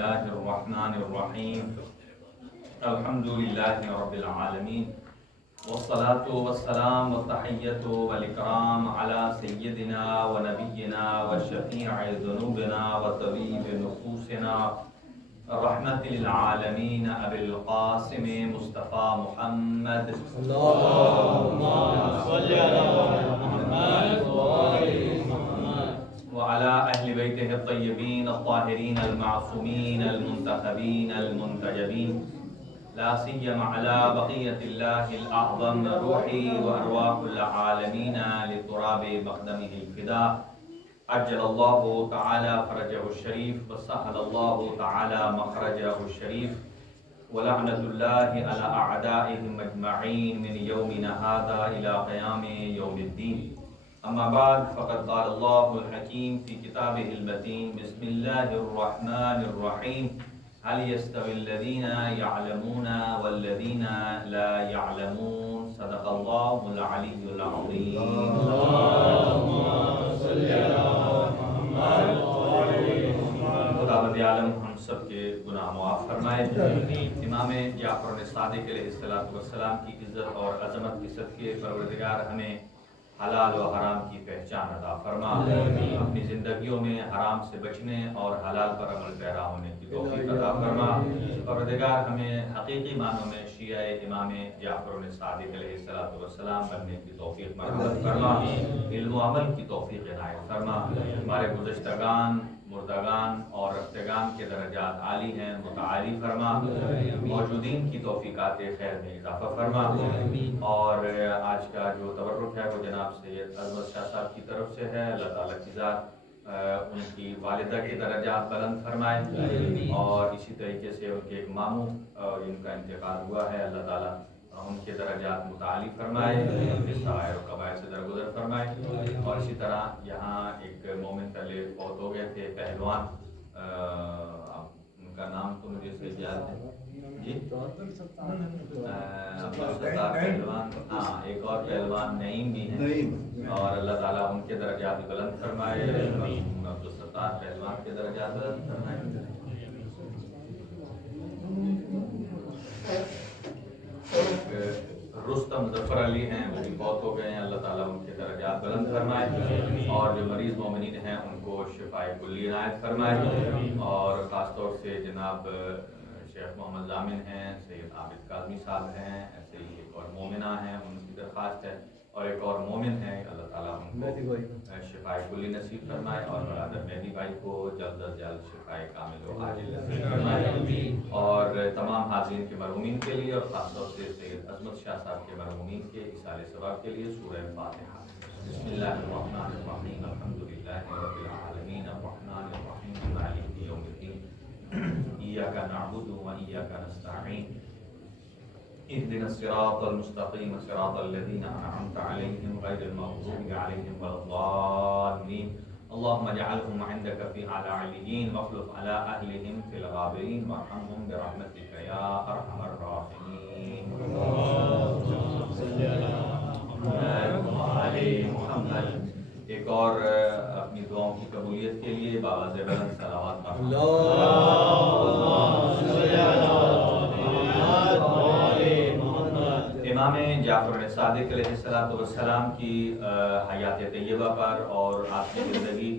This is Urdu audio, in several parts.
الله الرحمن الرحيم الحمد لله رب العالمين والصلاة والسلام والتحية والإكرام على سيدنا ونبينا وشفيع ذنوبنا وطبيب نفوسنا رحمة للعالمين أبي القاسم مصطفى محمد اللهم صل على محمد وعلى أهل بيته الطيبين الطاهرين المعصومين المنتخبين المنتجبين لا سيما على بقية الله الأعظم روحي وأرواح العالمين لتراب مقدمه الفداء عجل الله تعالى فرجه الشريف وسهل الله تعالى مخرجه الشريف ولعنة الله على أعدائهم أجمعين من يومنا هذا إلى قيام يوم الدين. أما بعد فقد قال الله الحكيم في كتابه المتين بسم الله الرحمن الرحيم هل يستوي الذين يعلمون والذين لا يعلمون صدق الله العلي العظيم. اللهم صل على محمد خداوند عالم ہم سب کے گناہ معاف فرمائے. امام جعفر صادق علیہ السلام کی عزت اور عظمت کے صدقے پروردگار ہمیں حلال و حرام کی پہچان عطا فرما. اپنی زندگیوں میں حرام سے بچنے اور حلال پر عمل پیرا ہونے کی توفیق عطا فرما. پروردگار ہمیں حقیقی معنوں میں شیعہ امام جعفر صادق علیہ السلام بننے کی توفیق مرحمت فرما. علم و عمل کی توفیق عنایت فرما. ہمارے گزشتگان مردگان اور رفتگان کے درجات عالی ہیں متعالی فرما. موجودین کی توفیقات خیر میں اضافہ فرما. اور آج کا جو تبرک ہے وہ جناب سید عظمت شاہ صاحب کی طرف سے ہے. اللہ تعالیٰ کی ذات ان کی والدہ کے درجات بلند فرمائے. اور اسی طریقے سے ان کے ایک ماموں اور ان کا انتقال ہوا ہے. اللہ تعالیٰ ان کے درجات متعالی فرمائے. سائر و قبائل سے درگزر فرمائے. اور اسی طرح یہاں ایک مومن پہلے فوت ہو گئے تھے پہلوان، ان کا نام تو مجھے صحیح یاد ہے جی عبدالستار پہلوان. ہاں ایک اور پہلوان نعیم بھی ہیں اور اللہ تعالیٰ ان کے درجات بلند فرمائے. عبدالستار پہلوان کے درجات بلند فرمائے. رستم ظفر علی ہیں وہ بھی بہت ہو گئے ہیں. اللہ تعالیٰ ان کے درجات بلند فرمائے. اور جو مریض مومنین ہیں ان کو شفاء کلی عنایت فرمائے. اور خاص طور سے جناب شیخ محمد ضامن ہیں، سید عابد کاظمی صاحب ہیں، ایسے ہی ایک اور مومنہ ہیں ان کی درخواست ہے. اور ایک اور مومن ہے اللہ تعالیٰ ان کو شفاء کلی نصیب فرمائے. اور برادر مہدی بھائی کو جلد از جلد شفاء کامل و عاجل نصیب فرمائے. اور تمام حاضرین کے مرحومین کے لیے اور خاص طور سے سید عظمت شاہ صاحب کے مرحومین کے ایصال ثواب کے لیے سورہ فاتحہ. بسم اللہ الرحمن الرحیم الحمد للہ رب العالمین الرحمن الرحیم مالک یوم الدین ایاک نعبد و ایاک نستعین اهدنا الصراط المستقيم صراط الذين أنعمت عليهم غير المغضوب عليهم ولا الضالين. اللهم اجعلهم عندك في أعلى عليين واخلف على أهلهم في الغابرين وارحمهم برحمتك يا أرحم الراحمين. اللهم صل على محمد. ایک اور اپنی دعاؤں کی قبولیت کے لیے باواز بلند صلوات پڑھیں. امام جعفر صادق علیہ السلام کی حیات طیبہ پر اور آپ کی زندگی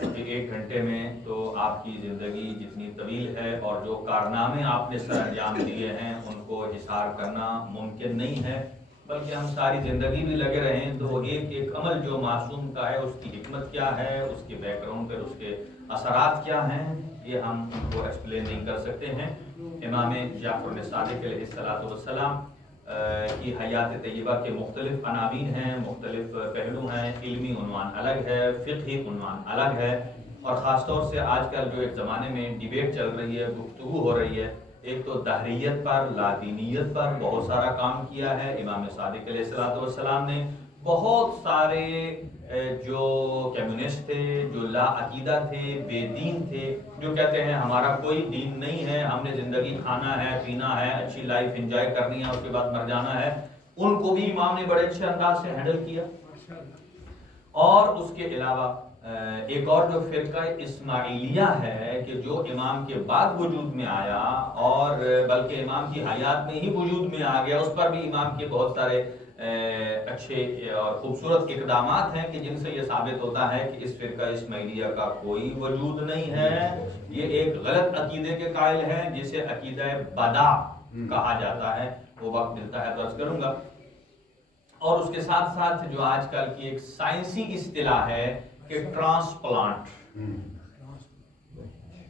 چونکہ 1 گھنٹے میں تو آپ کی زندگی جتنی طویل ہے اور جو کارنامے آپ نے سر انجام دیے ہیں ان کو حصار کرنا ممکن نہیں ہے، بلکہ ہم ساری زندگی بھی لگے رہیں تو ایک ایک عمل جو معصوم کا ہے اس کی حکمت کیا ہے، اس کے بیک گراؤنڈ پر اس کے اثرات کیا ہیں، یہ ہم ان کو ایکسپلین نہیں کر سکتے ہیں. امام جعفر صادق علیہ السلام کی حیات طیبہ کے مختلف عناوین ہیں، مختلف پہلو ہیں. علمی عنوان الگ ہے، فقہی عنوان الگ ہے. اور خاص طور سے آج کل جو ایک زمانے میں ڈیبیٹ چل رہی ہے، گفتگو ہو رہی ہے، ایک تو دہریت پر لادینیت پر بہت سارا کام کیا ہے امام صادق علیہ السلام نے. بہت سارے جو کمیونسٹ تھے، جو لا عقیدہ تھے، بے دین تھے، جو کہتے ہیں ہمارا کوئی دین نہیں ہے، ہم نے زندگی کھانا ہے، پینا ہے، اچھی لائف انجوائے کرنی ہے، اس کے بعد مر جانا ہے، ان کو بھی امام نے بڑے اچھے انداز سے ہینڈل کیا. اور اس کے علاوہ ایک اور جو فرقہ اسماعیلیہ ہے کہ جو امام کے بعد وجود میں آیا اور بلکہ امام کی حیات میں ہی وجود میں آ گیا، اس پر بھی امام کے بہت سارے اچھے اور خوبصورت اقدامات ہیں کہ جن سے یہ ثابت ہوتا ہے کہ اس فرقہ اسماعیلیہ کا کوئی وجود نہیں ہے، یہ ایک غلط عقیدے کے قائل ہیں جسے عقیدہ بدع کہا جاتا ہے۔ وہ وقت ملتا ہے تو عرض کروں گا۔ اور اس کے ساتھ ساتھ جو آج کل کی ایک سائنسی اصطلاح ہے کہ ٹرانسپلانٹ،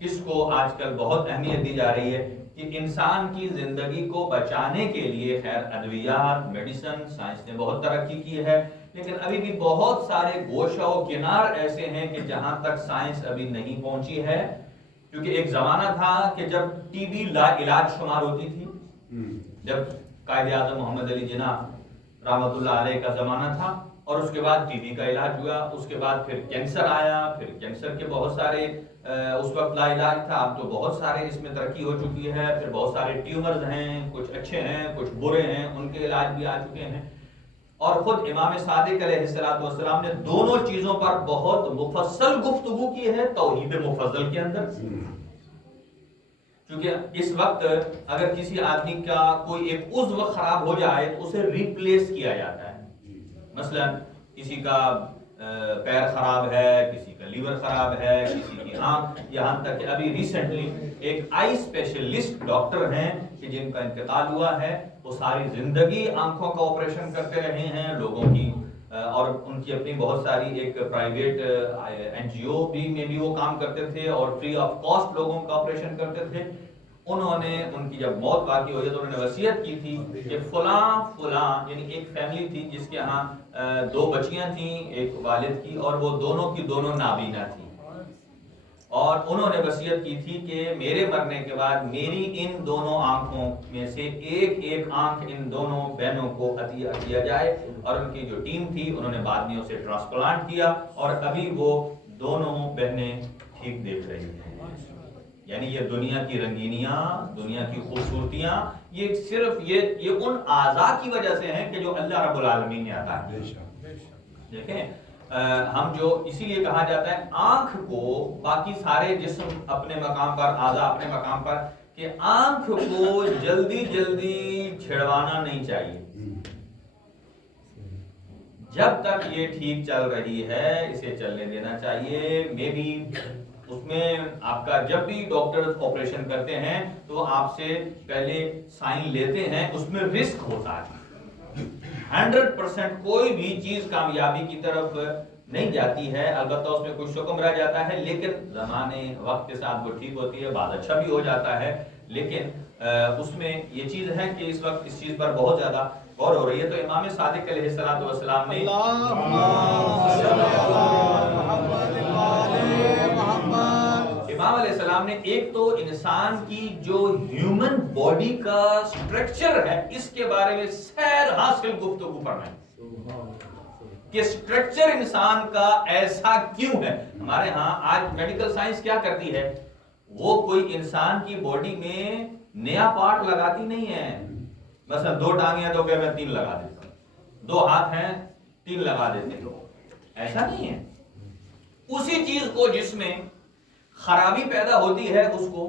اس کو آج کل بہت اہمیت دی جا رہی ہے کہ انسان کی زندگی کو بچانے کے لیے خیر ادویات، میڈیسن، سائنس نے بہت ترقی کی ہے، لیکن ابھی بھی بہت سارے گوشہ و کنار ایسے ہیں کہ جہاں تک سائنس ابھی نہیں پہنچی ہے، کیونکہ ایک زمانہ تھا کہ جب ٹی بی لا علاج شمار ہوتی تھی، جب قائد اعظم محمد علی جناح رحمۃ اللہ علیہ کا زمانہ تھا، اور اس کے بعد ٹی بی کا علاج ہوا، اس کے بعد پھر کینسر آیا، پھر کینسر کے بہت سارے اس وقت لا علاج تھا، اب تو بہت سارے اس میں ترقی ہو چکی ہے، پھر بہت سارے ٹیومرز ہیں، کچھ اچھے ہیں کچھ برے ہیں، ان کے علاج بھی آ چکے ہیں۔ اور خود امام صادق علیہ السلام نے دونوں چیزوں پر بہت مفصل گفتگو کی ہے توحید مفضل کے اندر، کیونکہ اس وقت اگر کسی آدمی کا کوئی ایک عضو خراب ہو جائے تو اسے ریپلیس کیا جاتا ہے، مثلا کسی کا پیر خراب ہے، کسی کا لیور خراب ہے، کسی کی آنکھ، یہاں تک کہ ابھی ریسنٹلی ایک آئی اسپیشلسٹ ڈاکٹر ہیں کہ جن کا انتقال ہوا ہے، وہ ساری زندگی آنکھوں کا آپریشن کرتے رہے ہیں لوگوں کی، اور ان کی اپنی بہت ساری ایک پرائیویٹ این جی او بھی میں بھی وہ کام کرتے تھے اور فری آف کاسٹ لوگوں کا آپریشن کرتے تھے۔ انہوں نے ان کی جب موت واقع ہوئی تو انہوں نے وصیت کی تھی کہ فلاں یعنی ایک فیملی تھی جس کے ہاں 2 بچیاں تھیں، ایک والد کی، اور وہ دونوں کی دونوں نابینا تھیں، اور انہوں نے وصیت کی تھی کہ میرے مرنے کے بعد میری ان دونوں آنکھوں میں سے ایک آنکھ ان دونوں بہنوں کو عطیہ کیا جائے، اور ان کی جو ٹیم تھی انہوں نے بعد میں اسے ٹرانسپلانٹ کیا، اور ابھی وہ دونوں بہنیں ٹھیک دیکھ رہی ہیں۔ یعنی یہ دنیا کی رنگینیاں، دنیا کی خوبصورتیاں، یہ صرف یہ ان اعضاء کی وجہ سے ہیں کہ جو اللہ رب العالمین نے عطا کی۔ دیکھیں ہم جو اسی لیے کہا جاتا ہے آنکھ کو، باقی سارے جسم اپنے مقام پر، اعضاء اپنے مقام پر، کہ آنکھ کو جلدی چھڑوانا نہیں چاہیے، جب تک یہ ٹھیک چل رہی ہے اسے چلنے دینا چاہیے۔ میں بھی اس میں آپ کا جب بھی ڈاکٹر آپریشن کرتے ہیں تو آپ سے پہلے سائن لیتے ہیں، اس میں رسک ہوتا ہے، 100% کوئی بھی چیز کامیابی کی طرف نہیں جاتی ہے، البتہ اس میں کچھ شکم رہ جاتا ہے، لیکن زمانے وقت کے ساتھ وہ ٹھیک ہوتی ہے، بعد اچھا بھی ہو جاتا ہے، لیکن اس میں یہ چیز ہے کہ اس وقت اس چیز پر بہت زیادہ غور ہو رہی ہے۔ تو امام صادق علیہ السلام نے امام علیہ السلام نے ایک تو انسان کی جو ہیومن باڈی کا سٹرکچر ہے اس کے بارے میں سیر حاصل گفتگو فرمائی کہ سٹرکچر انسان کا ایسا کیوں ہے۔ ہمارے ہاں آج میڈیکل سائنس کیا کرتی ہے، وہ کوئی انسان کی باڈی میں نیا پارٹ لگاتی نہیں ہے، مثلا 2 ٹانگیں تو کہ میں 3 لگا دیتا ہوں، 2 ہاتھ ہیں 3 لگا دیتے ہیں، ایسا نہیں ہے۔ اسی چیز کو جس میں خرابی پیدا ہوتی ہے اس کو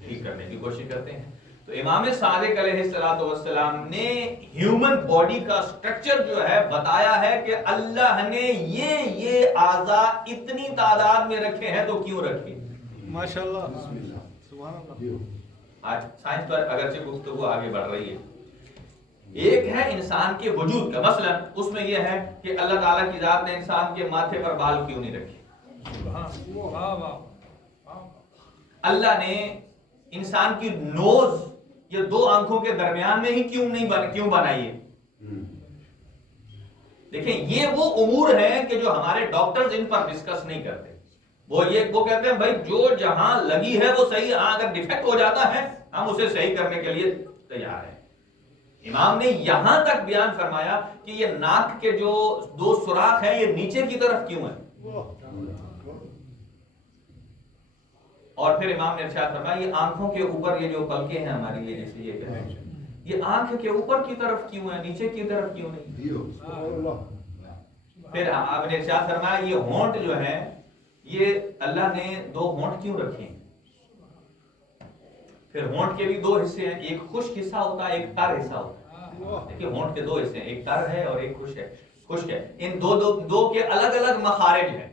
ٹھیک کرنے کی کوشش کرتے ہیں۔ تو امام صادق علیہ السلام نے ہیومن باڈی کا سٹرکچر جو ہے بتایا ہے کہ اللہ نے یہ اعضاء اتنی تعداد میں رکھے ہیں تو کیوں رکھے۔ ماشاءاللہ، سبحان اللہ۔ آج سائنس پر اگرچہ گفتگو آگے بڑھ رہی ہے، ایک ہے انسان کے وجود کا، مثلا اس میں یہ ہے کہ اللہ تعالیٰ کی ذات نے انسان کے ماتھے پر بال کیوں نہیں رکھے، اللہ نے انسان کی نوز یہ 2 آنکھوں کے درمیان میں ہی کیوں بنائی ہے۔ دیکھیں یہ وہ امور ہیں کہ جو ہمارے ڈاکٹرز ان پر ڈسکس نہیں کرتے، وہ کہتے ہیں بھائی جو جہاں لگی ہے وہ صحیح، اگر ڈیفیکٹ ہو جاتا ہے ہم اسے صحیح کرنے کے لیے تیار ہیں۔ امام نے یہاں تک بیان فرمایا کہ یہ ناک کے جو 2 سوراخ ہیں یہ نیچے کی طرف کیوں ہیں، اور پھر امام نے ارشاد فرمایا یہ آنکھوں کے اوپر یہ جو پلکیں ہیں ہماری لیے جیسے یہ کہتے ہیں یہ آنکھ کے اوپر کی طرف کیوں ہے، نیچے کی طرف کیوں نہیں۔ پھر آپ نے ارشاد فرمایا یہ ہونٹ جو ہے یہ اللہ نے 2 ہونٹ کیوں رکھے ہیں؟ پھر ہونٹ کے بھی 2 حصے ہیں، ایک خشک حصہ ہوتا ہے، ایک تر حصہ ہوتا ہے۔ دیکھیے ہونٹ کے 2 حصے ہیں، ایک تر ہے اور ایک خشک ہے۔ ان دو کے الگ الگ مخارج ہیں،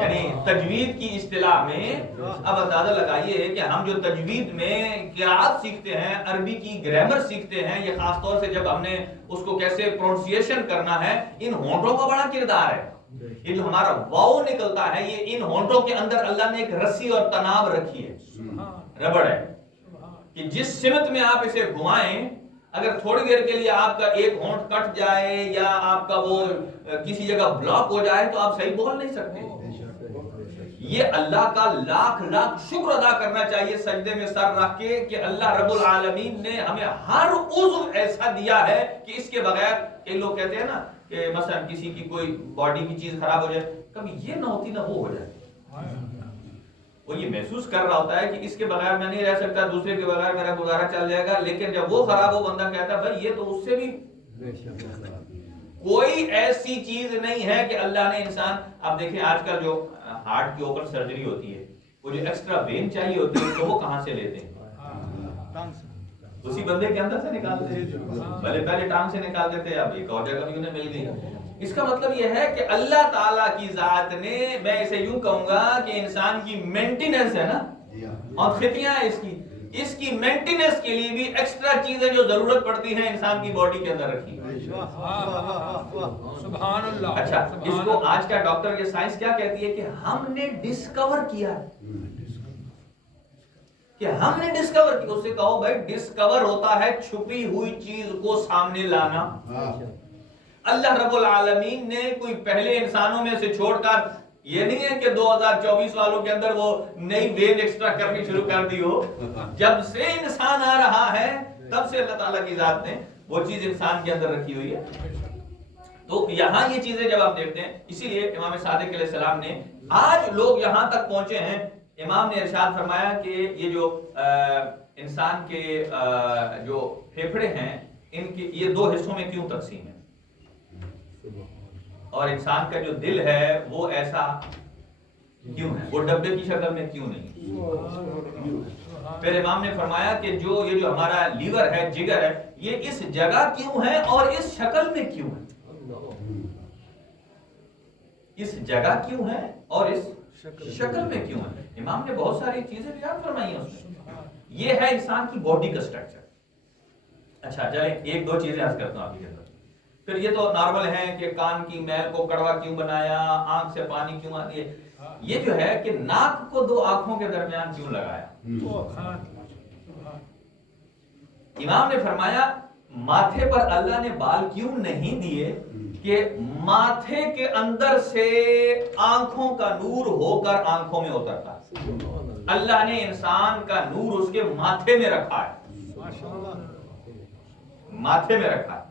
یعنی تجوید کی اصطلاح میں اب اندازہ لگائیے کہ ہم جو تجوید میں قراءت سیکھتے ہیں، عربی کی گرامر سیکھتے ہیں، یہ خاص طور سے جب ہم نے اس کو کیسے پروننسیشن کرنا ہے، ان ہونٹوں کا بڑا کردار ہے۔ یہ جو ہمارا واو نکلتا ہے، یہ ان ہونٹوں کے اندر اللہ نے ایک رسی اور تناب رکھی ہے، ربڑ ہے، کہ جس سمت میں آپ اسے گھمائیں، اگر تھوڑی دیر کے لیے آپ کا ایک ہونٹ کٹ جائے یا آپ کا وہ کسی جگہ بلاک ہو جائے تو آپ صحیح بول نہیں سکتے۔ یہ اللہ کا لاکھ لاکھ شکر ادا کرنا چاہیے سجدے میں سر رکھ کے کہ اللہ رب العالمین نے ہمیں ہر عضو ایسا دیا ہے کہ اس کے بغیر، کئی لوگ کہتے ہیں نا کہ مثلا کسی کی کوئی باڈی کی چیز خراب ہو جائے، کبھی یہ نہ ہوتی نہ وہ ہو جائے، وہ یہ محسوس کر رہا ہوتا ہے کہ اس کے بغیر میں نہیں رہ سکتا، دوسرے کے بغیر میرا گزارا چل جائے گا، لیکن جب وہ خراب ہو بندہ کہتا ہے بھائی یہ تو اس سے بھی کوئی ایسی چیز نہیں ہے کہ اللہ نے انسان، آپ دیکھیں آج کل جو ہارٹ کی اوپن سرجری ہوتی ہے، وہ جو ایکسٹرا وین چاہیے ہوتی ہے تو وہ کہاں سے لیتے ہیں؟ اسی بندے کے اندر سے نکالتے ہیں، پہلے ٹانگ سے نکال دیتے ہیں، اب ایک اور جگہ بھی انہیں مل گئی۔ اس کا مطلب یہ ہے کہ اللہ تعالیٰ کی ذات نے، میں اسے یوں کہوں گا کہ انسان کی مینٹیننس ہے نا، اور خطیاں ہیں اس کی مینٹیننس کے لیے بھی ایکسٹرا چیزیں جو ضرورت پڑتی ہیں انسان کی باڈی کے اندر رکھی۔ سبحان اللہ۔ اچھا، اس کو آج کا ڈاکٹر کے سائنس کیا کہتی ہے کہ ہم نے ڈسکور کیا، کہ ہم نے ڈسکور کیا۔ اس سے کہو بھائی ڈسکور ہوتا ہے چھپی ہوئی چیز کو سامنے لانا۔ اللہ رب العالمین نے کوئی پہلے انسانوں میں سے چھوڑ کر، یہ نہیں ہے کہ 2024 والوں کے اندر وہ نئی ویو ایکسٹرا کرنی شروع کر دی ہو، جب سے انسان آ رہا ہے تب سے اللہ تعالیٰ کی ذات نے وہ چیز انسان کے اندر رکھی ہوئی ہے۔ تو یہاں یہ چیزیں جب آپ دیکھتے ہیں، اسی لیے امام صادق علیہ السلام نے، آج لوگ یہاں تک پہنچے ہیں، امام نے ارشاد فرمایا کہ یہ جو انسان کے جو پھیپھڑے ہیں، ان کی یہ 2 حصوں میں کیوں تقسیم ہے، اور انسان کا جو دل ہے وہ ایسا کیوں ہے، وہ ڈبے کی شکل میں کیوں نہیں۔ پھر امام نے فرمایا کہ یہ جو ہمارا لیور ہے، جگر ہے، یہ اس جگہ کیوں ہے اور اس شکل میں کیوں ہے، اس جگہ کیوں ہے اور اس شکل میں کیوں ہے۔ امام نے بہت ساری چیزیں بیان فرمائی ہیں اس میں۔ یہ ہے انسان کی باڈی کا سٹرکچر۔ اچھا چلیں 1-2 چیزیں عرض کرتا ہوں آپ کے اندر۔ پھر یہ تو نارمل ہے کہ کان کی میل کو کڑوا کیوں بنایا، آنکھ سے پانی کیوں آتی ہے، یہ جو ہے کہ ناک کو 2 آنکھوں کے درمیان کیوں لگایا۔ امام نے فرمایا ماتھے پر اللہ نے بال کیوں نہیں دیے کہ ماتھے کے اندر سے آنکھوں کا نور ہو کر آنکھوں میں اترتا۔ اللہ نے انسان کا نور اس کے ماتھے میں رکھا ہے، ماتھے میں رکھا ہے،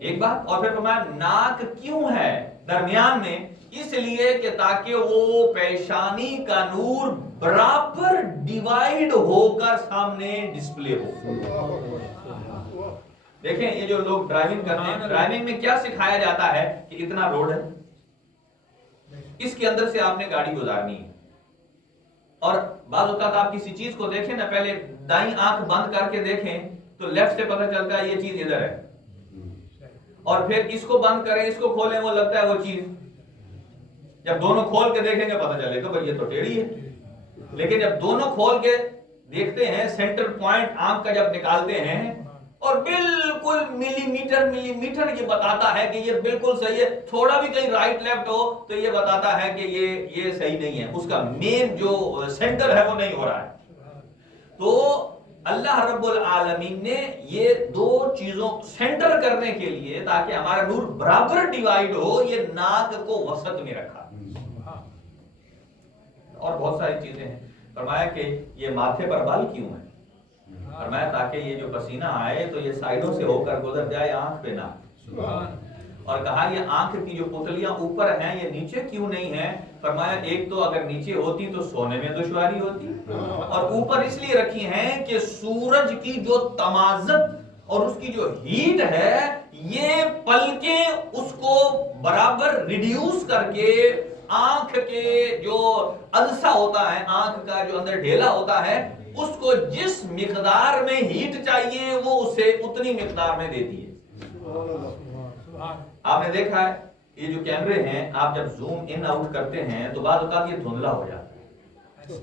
ایک بات۔ اور پھر فرمایا ناک کیوں ہے درمیان میں، اس لیے کہ تاکہ وہ پیشانی کا نور برابر ڈیوائیڈ ہو کر سامنے ڈسپلے ہو۔ دیکھیں یہ جو لوگ ڈرائیونگ کرتے ہیں، ڈرائیونگ میں کیا سکھایا جاتا ہے کہ اتنا روڈ ہے، اس کے اندر سے آپ نے گاڑی گزارنی ہے، اور بعض اوقات آپ کسی چیز کو دیکھیں نا، پہلے دائیں آنکھ بند کر کے دیکھیں تو لیفٹ سے پتہ چلتا ہے یہ چیز ادھر ہے، اور پھر اس کو بند کریں اس کو کھولیں وہ لگتا ہے وہ چیز، جب دونوں کھول کے دیکھیں گے پتہ چلے گا بھائی یہ تو ٹیڑھی ہے۔ لیکن جب دونوں کھول کے دیکھتے ہیں، سینٹر پوائنٹ آنکھ کا جب نکالتے ہیں اور بالکل ملی میٹر یہ بتاتا ہے کہ یہ بالکل صحیح ہے، تھوڑا بھی کہیں رائٹ لیفٹ ہو تو یہ بتاتا ہے کہ یہ صحیح نہیں ہے، اس کا مین جو سینٹر ہے وہ نہیں ہو رہا ہے۔ تو اللہ رب العالمین نے یہ 2 چیزوں سینٹر کرنے کے لیے تاکہ ہمارا نور برابر ڈیوائیڈ ہو، یہ ناک کو وسط میں رکھا، اور بہت ساری چیزیں ہیں۔ فرمایا کہ یہ ماتھے پر بال کیوں ہے، فرمایا تاکہ یہ جو پسینہ آئے تو یہ سائیڈوں سے ہو کر گزر جائے، آنکھ پہ نہ۔ اور کہا یہ آنکھ کی جو پتلیاں اوپر ہیں یہ نیچے کیوں نہیں ہیں، فرمایا ایک تو اگر نیچے ہوتی تو سونے میں دشواری ہوتی، اور اوپر اس لیے رکھی ہیں کہ سورج کی جو تمازت اور اس کی جو ہیٹ ہے یہ پلکیں اس کو برابر ریڈیوس کر کے آنکھ کے جو عدسہ ہوتا ہے، آنکھ کا جو اندر ڈھیلا ہوتا ہے، اس کو جس مقدار میں ہیٹ چاہیے وہ اسے اتنی مقدار میں دیتی ہے۔ آپ نے دیکھا ہے یہ جو کیمرے ہیں، آپ جب زوم ان آؤٹ کرتے ہیں تو بعض اوقات یہ دھندلا ہو جاتا ہے۔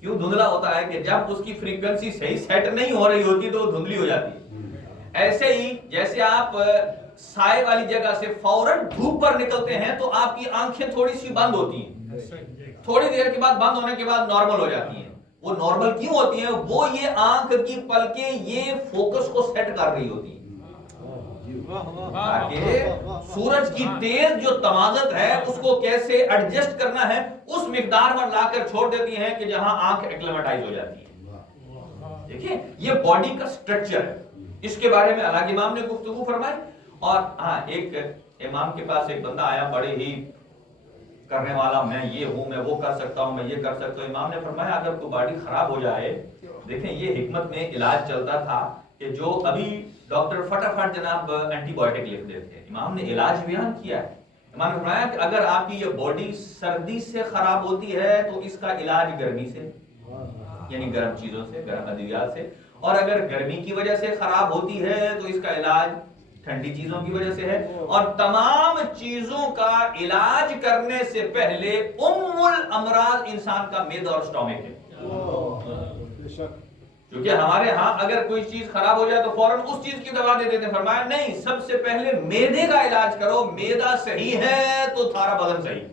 کیوں دھندلا ہوتا ہے؟ کہ جب اس کی فریکوینسی صحیح سیٹ نہیں ہو رہی ہوتی تو وہ دھندلی ہو جاتی ہے۔ ایسے ہی جیسے آپ سائے والی جگہ سے فوراً دھوپ پر نکلتے ہیں تو آپ کی آنکھیں تھوڑی سی بند ہوتی ہیں، تھوڑی دیر کے بعد بند ہونے کے بعد نارمل ہو جاتی ہیں۔ وہ نارمل کیوں ہوتی ہیں؟ وہ یہ آنکھ کی پلکیں یہ فوکس کو سیٹ کر رہی ہوتی ہیں تاکہ سورج کی تیز جو تمازت ہے اس کو کیسے ایڈجسٹ کرنا ہے اس مقدار میں لا کر چھوڑ دیتی ہیں کہ جہاں آنکھ ایکلیمیٹائز ہو جاتی ہے۔ دیکھیں یہ باڈی کا سٹرکچر ہے، اس کے بارے میں الگ امام نے گفتگو فرمائی۔ اور ہاں ایک امام کے پاس ایک بندہ آیا بڑے ہی کرنے والا، میں یہ ہوں، میں وہ کر سکتا ہوں، میں یہ کر سکتا ہوں۔ امام نے فرمایا اگر کوئی باڈی خراب ہو جائے، دیکھیں یہ حکمت میں علاج چلتا تھا کہ جو ابھی ڈاکٹر فٹافٹ جناب اینٹی بایوٹک لکھ دیتے ہیں، امام نے علاج بیان کیا ہے۔ امام نے فرمایا کہ اگر آپ کی یہ باڈی سردی سے خراب ہوتی ہے تو اس کا علاج گرمی سے، یعنی گرم چیزوں سے، گرم ادویات سے، اور اگر گرمی کی وجہ سے خراب ہوتی ہے تو اس کا علاج ٹھنڈی چیزوں کی وجہ سے ہے۔ اور تمام چیزوں کا علاج کرنے سے پہلے ام الامراض انسان کا معدہ اور اسٹامک ہے۔ کیونکہ ہمارے ہاں اگر کوئی چیز خراب ہو جائے تو فوراً اس چیز کی دوا دے دیتے ہیں، فرمایا نہیں، سب سے پہلے معدے کا علاج کرو، معدہ صحیح ہے تو سارا بدن صحیح۔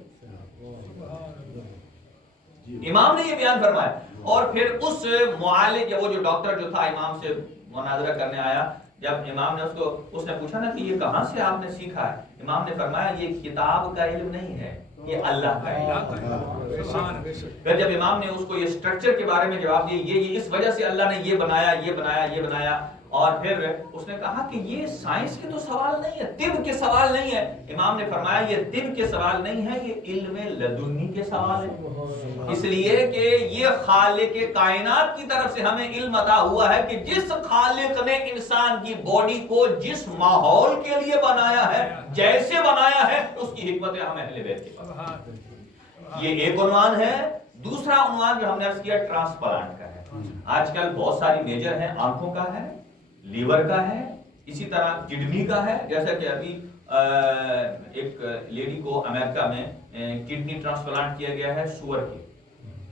امام نے یہ بیان فرمایا۔ اور پھر اس معالج یا وہ جو ڈاکٹر جو تھا امام سے مناظرہ کرنے آیا، جب امام نے اس نے پوچھا نا کہ یہ کہاں سے آپ نے سیکھا ہے، امام نے فرمایا یہ کتاب کا علم نہیں ہے، یہ اللہ کا علم ہے۔ پھر جب امام نے اس کو یہ سٹرکچر کے بارے میں جواب دیا، یہ اس وجہ سے اللہ نے یہ بنایا، یہ بنایا، یہ بنایا، اور پھر اس نے کہا کہ یہ سائنس کے تو سوال نہیں ہے، طب کے سوال نہیں ہے۔ امام نے فرمایا یہ طب کے سوال نہیں ہے، یہ علم لدنی کے سوال ہے، اس لیے کہ یہ خالق کائنات کی طرف سے ہمیں علم عطا ہوا ہے کہ جس خالق نے انسان کی باڈی کو جس ماحول کے لیے بنایا ہے، جیسے بنایا ہے، اس کی حکمت ہم اہل بیت کے پاس۔ یہ ایک عنوان ہے۔ دوسرا عنوان جو ہم نے عرض کیا ٹرانسپلانٹ کا ہے۔ آج کل بہت ساری میجر ہیں، آنکھوں کا ہے، لیور کا ہے، اسی طرح کڈنی کا ہے۔ جیسا کہ ابھی ایک لیڈی کو امریکہ میں کڈنی ٹرانسپلانٹ کیا گیا ہے سور کی،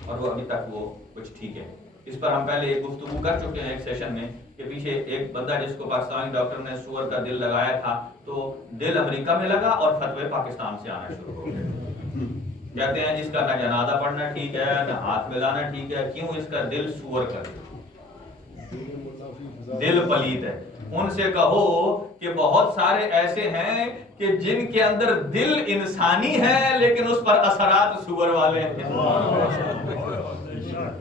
اور وہ ابھی تک وہ کچھ ٹھیک ہے۔ اس پر ہم پہلے ایک گفتگو کر چکے ہیں ایک سیشن میں کہ پیچھے ایک بندہ جس کو پاکستانی ڈاکٹر نے سور کا دل لگایا تھا تو دل امریکہ میں لگا اور فتوے پاکستان سے آنا شروع ہو گئے۔ کہتے ہیں اس کا نہ جنازہ پڑھنا ٹھیک ہے، نہ ہاتھ ملانا ٹھیک ہے، کیوں؟ اس کا دل سور کا دل پلید ہے۔ ان سے کہو کہ بہت سارے ایسے ہیں کہ جن کے اندر دل انسانی ہے لیکن اس پر اثرات سور والے ہیں،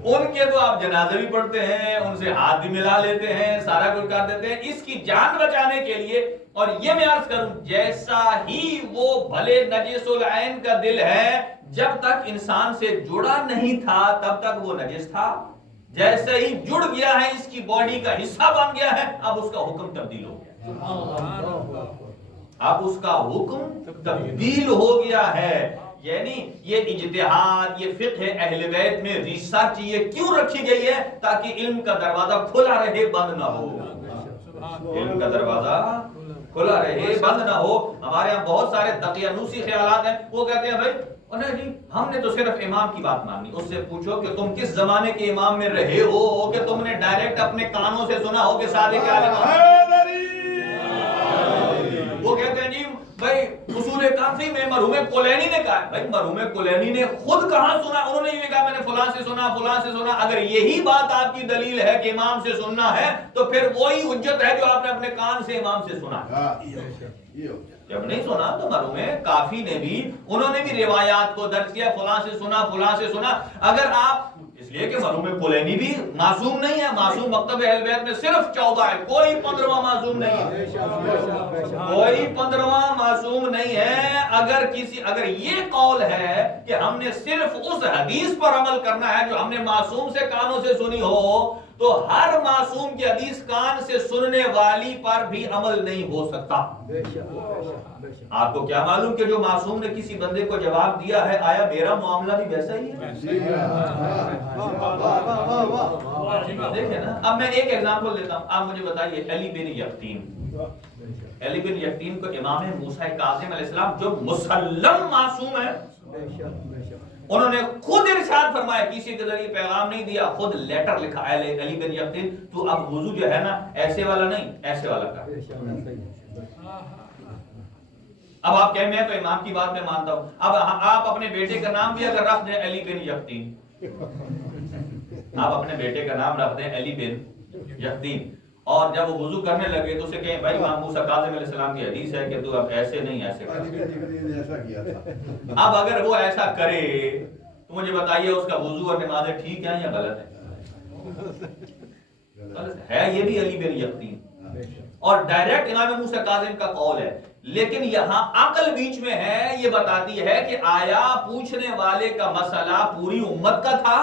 ان کے تو آپ جنازے بھی پڑھتے ہیں، ان سے ہاتھ بھی ملا لیتے ہیں، سارا کچھ کر دیتے ہیں اس کی جان بچانے کے لیے۔ اور یہ میں عرض کروں جیسا ہی وہ بھلے نجس العین کا دل ہے، جب تک انسان سے جڑا نہیں تھا تب تک وہ نجس تھا، جیسے ہی جڑ گیا ہے اس کی باڈی کا حصہ بن گیا ہے، اب اس کا حکم تبدیل ہو گیا، اب اس کا حکم تبدیل ہو گیا ہے۔ یعنی یہ اجتہاد، یہ فقہ اہل بیت میں ریسرچ یہ کیوں رکھی گئی ہے؟ تاکہ علم کا دروازہ کھلا رہے، بند نہ ہو۔ علم کا دروازہ کھلا رہے، بند نہ ہو۔ ہمارے یہاں بہت سارے دقیانوسی خیالات ہیں، وہ کہتے ہیں بھائی انہیں جی ہم نے تو صرف امام کی بات ماننی۔ اس سے پوچھو کہ تم کس زمانے کے امام میں رہے ہو کہ تم نے ڈائریکٹ اپنے کانوں سے سنا ہو کہ صادق وہ کہتے ہیں جی بھائی اصول کافی میں مرحوم کلینی نے کہا ہے۔ بھائی مرحوم کلینی نے خود کہاں سنا؟ انہوں نے یہ کہا میں نے فلاں سے سنا، فلاں سے سنا۔ اگر یہی بات آپ کی دلیل ہے کہ امام سے سننا ہے تو پھر وہی حجت ہے جو آپ نے اپنے کان سے امام سے سنا۔ جب نہیں سنا تو مرحوم کافی نے بھی، انہوں نے بھی روایات کو درج کیا، فلاں سے سنا، فلاں سے سنا۔ اگر آپ اس اس لیے کہ مرحوم کلینی بھی معصوم نہیں ہے. معصوم مکتب اہل بیت میں صرف 14 ہے, کوئی 15واں معصوم نہیں ہے, کوئی 15واں معصوم نہیں ہے. اگر یہ قول ہے کہ ہم نے صرف اس حدیث پر عمل کرنا ہے جو ہم نے معصوم سے کانوں سے سنی ہو, تو ہر معصوم کی حدیث کان سے سننے والی پر بھی عمل نہیں ہو سکتا. آپ کو کیا معلوم کہ جو معصوم نے کسی بندے کو جواب دیا ہے, آیا میرا معاملہ بھی ویسا ہی ہے؟ دیکھیں نا, اب میں ایک ایگزامپل دیتا ہوں, آپ مجھے بتائیے علی بن یقطین. علی بن یقطین کو امام موسیٰ کاظم علیہ السلام جو مسلم معصوم ہے, انہوں نے خود ارشاد فرمایا, کسی کے ذریعے پیغام نہیں دیا, خود لیٹر لکھا ہے علی بن یقطین, تو اب وضو جو ہے نا ایسے والا نہیں ایسے والا کر. اب آپ کہیں میں تو امام کی بات میں مانتا ہوں, اب آپ اپنے بیٹے کا نام بھی اگر رکھ دیں علی بن یقطین, آپ اپنے بیٹے کا نام رکھ دیں علی بن یقطین, اور جب وہ وضو کرنے لگے تو اسے کہیں بھائی امام موسیٰ کاظم علیہ السلام کی حدیث ہے کہ تو اب ایسے نہیں ایسے کر. اب اگر وہ ایسا کرے تو مجھے بتائیے اس کا وضو اور نمازیں ٹھیک ہیں یا غلط ہے؟ یہ بھی علی بن یقطین اور ڈائریکٹ امام موسیٰ کاظم کا قول ہے, لیکن یہاں عقل بیچ میں ہے, یہ بتاتی ہے کہ آیا پوچھنے والے کا مسئلہ پوری امت کا تھا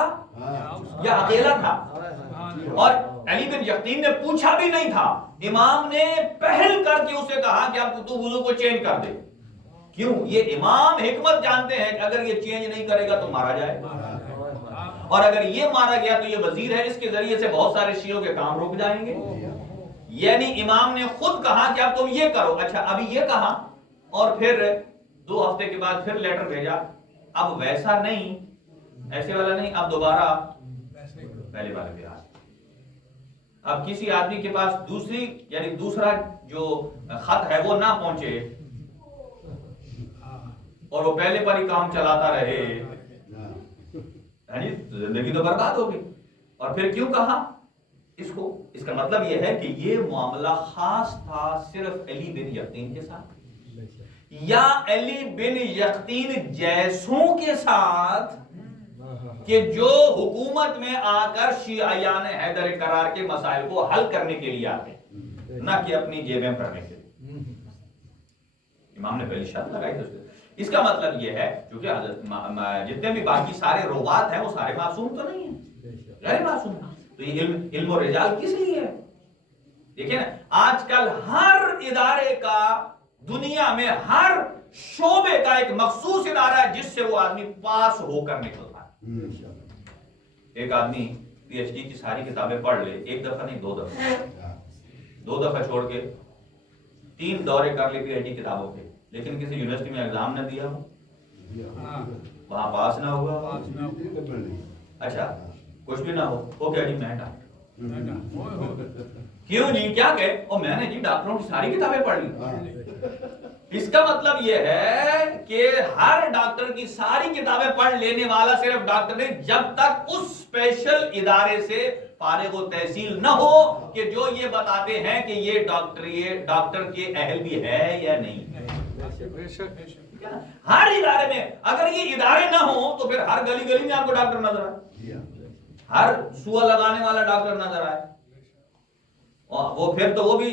یا اکیلا تھا؟ اور علی بن یقطین نے پوچھا بھی نہیں تھا, امام نے پہل کر کے اسے کہا کہ اب تو وضو کو چینج کر دے. کیوں؟ یہ امام حکمت جانتے ہیں کہ اگر یہ چینج نہیں کرے گا تو مارا جائے گا, اور اگر یہ مارا گیا تو یہ وزیر ہے, اس کے ذریعے سے بہت سارے شیعوں کے کام رک جائیں گے. یعنی امام نے خود کہا کہ اب تم یہ کرو. اچھا, ابھی یہ کہا اور پھر 2 ہفتے کے بعد پھر لیٹر بھیجا, اب ویسا نہیں ایسے والا نہیں, اب دوبارہ پہلے والے پہ آ. اب کسی آدمی کے پاس دوسرا جو خط ہے وہ نہ پہنچے اور وہ پہلے پر ہی کام چلاتا رہے, یعنی زندگی تو برباد ہو گئی. اور پھر کیوں کہا اس کو؟ اس کا مطلب یہ ہے کہ یہ معاملہ خاص تھا صرف علی بن یقطین کے ساتھ, یا علی بن یقطین جیسوں کے ساتھ کہ جو حکومت میں آ کر شیعیان حیدر قرار کے مسائل کو حل کرنے کے لیے آتے, نہ کہ اپنی جیبیں بھرنے کے لیے. امام نے پہلی شرط لگائی تھی. اس کا مطلب یہ ہے کیونکہ جتنے بھی باقی سارے روات ہیں وہ سارے معصوم تو نہیں ہیں, غیر معصوم. تو یہ علم و رجال کس لیے ہے؟ دیکھیں نا, آج کل ہر ادارے کا, دنیا میں ہر شعبے کا ایک مخصوص ادارہ ہے جس سے وہ آدمی پاس ہو کر نکلتا ہے. ایک آدمی پی ایچ ڈی کی ساری کتابیں پڑھ لے, ایک دفعہ نہیں 2 دفعہ چھوڑ کے 3 دورے کر لے پی ایچ ڈی کتابوں کے, لیکن کسی یونیورسٹی میں ایگزام نہ دیا ہو, وہاں پاس نہ ہوگا. اچھا, کچھ بھی نہ ہو کیا جی میں ڈاکٹر, کیوں جی کیا کہ میں نے جی ڈاکٹروں کی ساری کتابیں پڑھ لی. اس کا مطلب یہ ہے کہ ہر ڈاکٹر کی ساری کتابیں پڑھ لینے والا صرف ڈاکٹر نہیں, جب تک اس اسپیشل ادارے سے فارغ و تحصیل نہ ہو کہ جو یہ بتاتے ہیں کہ یہ ڈاکٹر کے اہل بھی ہے یا نہیں. ہر ادارے میں اگر یہ ادارے نہ ہوں تو پھر ہر گلی گلی میں آپ کو ڈاکٹر نظر آئے, ہر سوا لگانے والا ڈاکٹر نظر آئے. وہ پھر تو وہ بھی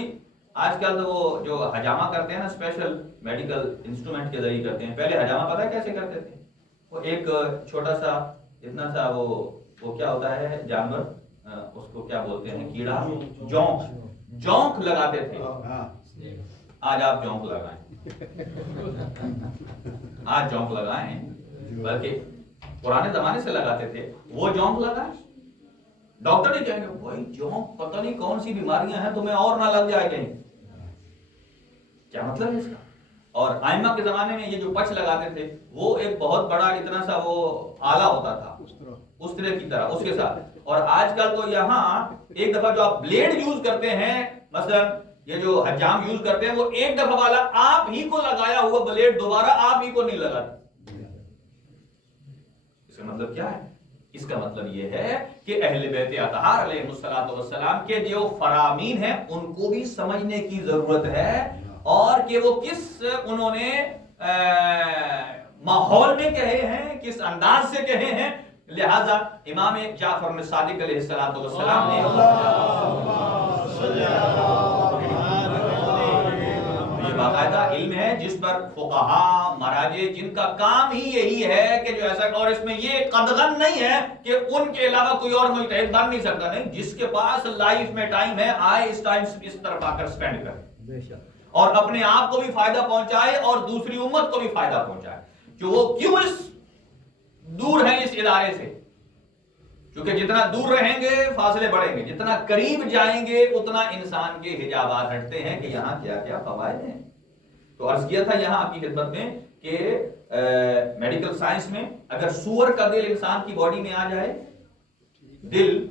آج کل تو وہ جو حجامہ کرتے ہیں نا, اسپیشل میڈیکل انسٹرومنٹ کے ذریعے کرتے ہیں. پہلے حجامہ پتہ ہے کیسے کرتے تھے؟ وہ ایک چھوٹا سا اتنا سا وہ کیا ہوتا ہے جانور, اس کو کیا بولتے ہیں, کیڑا, جونک لگاتے تھے. آج آپ جونک لگائیں, آج جونک لگائیں, بلکہ پرانے زمانے سے لگاتے تھے, وہ جونک لگائیں. ڈاکٹر نہیں کہیں گے بھائی جونک پتہ نہیں کون سی بیماریاں ہیں تمہیں اور نہ لگ جائے کہیں. کیا مطلب ہے اس کا؟ اور آئمہ کے زمانے میں یہ جو پچ لگاتے تھے وہ ایک بہت بڑا اتنا سا وہ آلہ ہوتا تھا اس طرح کی طرح اس کے ساتھ. اور آج کل تو یہاں ایک دفعہ جو آپ بلیڈ یوز کرتے ہیں, مثلا یہ جو حجام یوز کرتے ہیں, وہ ایک دفعہ والا آپ ہی کو لگایا ہوا بلیڈ دوبارہ آپ ہی کو نہیں لگاتا. اس کا مطلب کیا ہے؟ اس کا مطلب یہ ہے کہ اہل بیت اطہار علیہ السلام کے جو فرامین ہیں ان کو بھی سمجھنے کی ضرورت ہے, اور کہ وہ کس انہوں نے ماحول میں کہے ہیں, کس انداز سے کہے ہیں, لہذا امام جعفر صادق علیہ السلام نے یہ باقاعدہ علم ہے جس پر فقہا مراجع جن کا کام ہی یہی ہے کہ جو ایسا، اور اس میں یہ قدغن نہیں ہے کہ ان کے علاوہ کوئی اور مجتہد بن نہیں سکتا، نہیں، جس کے پاس لائف میں ٹائم ہے آئے اس ٹائم اس طرف آ کر سپینڈ کرے اور اپنے آپ کو بھی فائدہ پہنچائے اور دوسری امت کو بھی فائدہ پہنچائے. کہ وہ کیوں اس دور ہیں اس ادارے سے؟ کیونکہ جتنا دور رہیں گے فاصلے بڑھیں گے، جتنا قریب جائیں گے اتنا انسان کے حجابات ہٹتے ہیں کہ یہاں کیا کیا فوائد ہیں. تو عرض کیا تھا یہاں آپ کی خدمت میں کہ میڈیکل سائنس میں اگر سور کا دل انسان کی باڈی میں آ جائے، دل،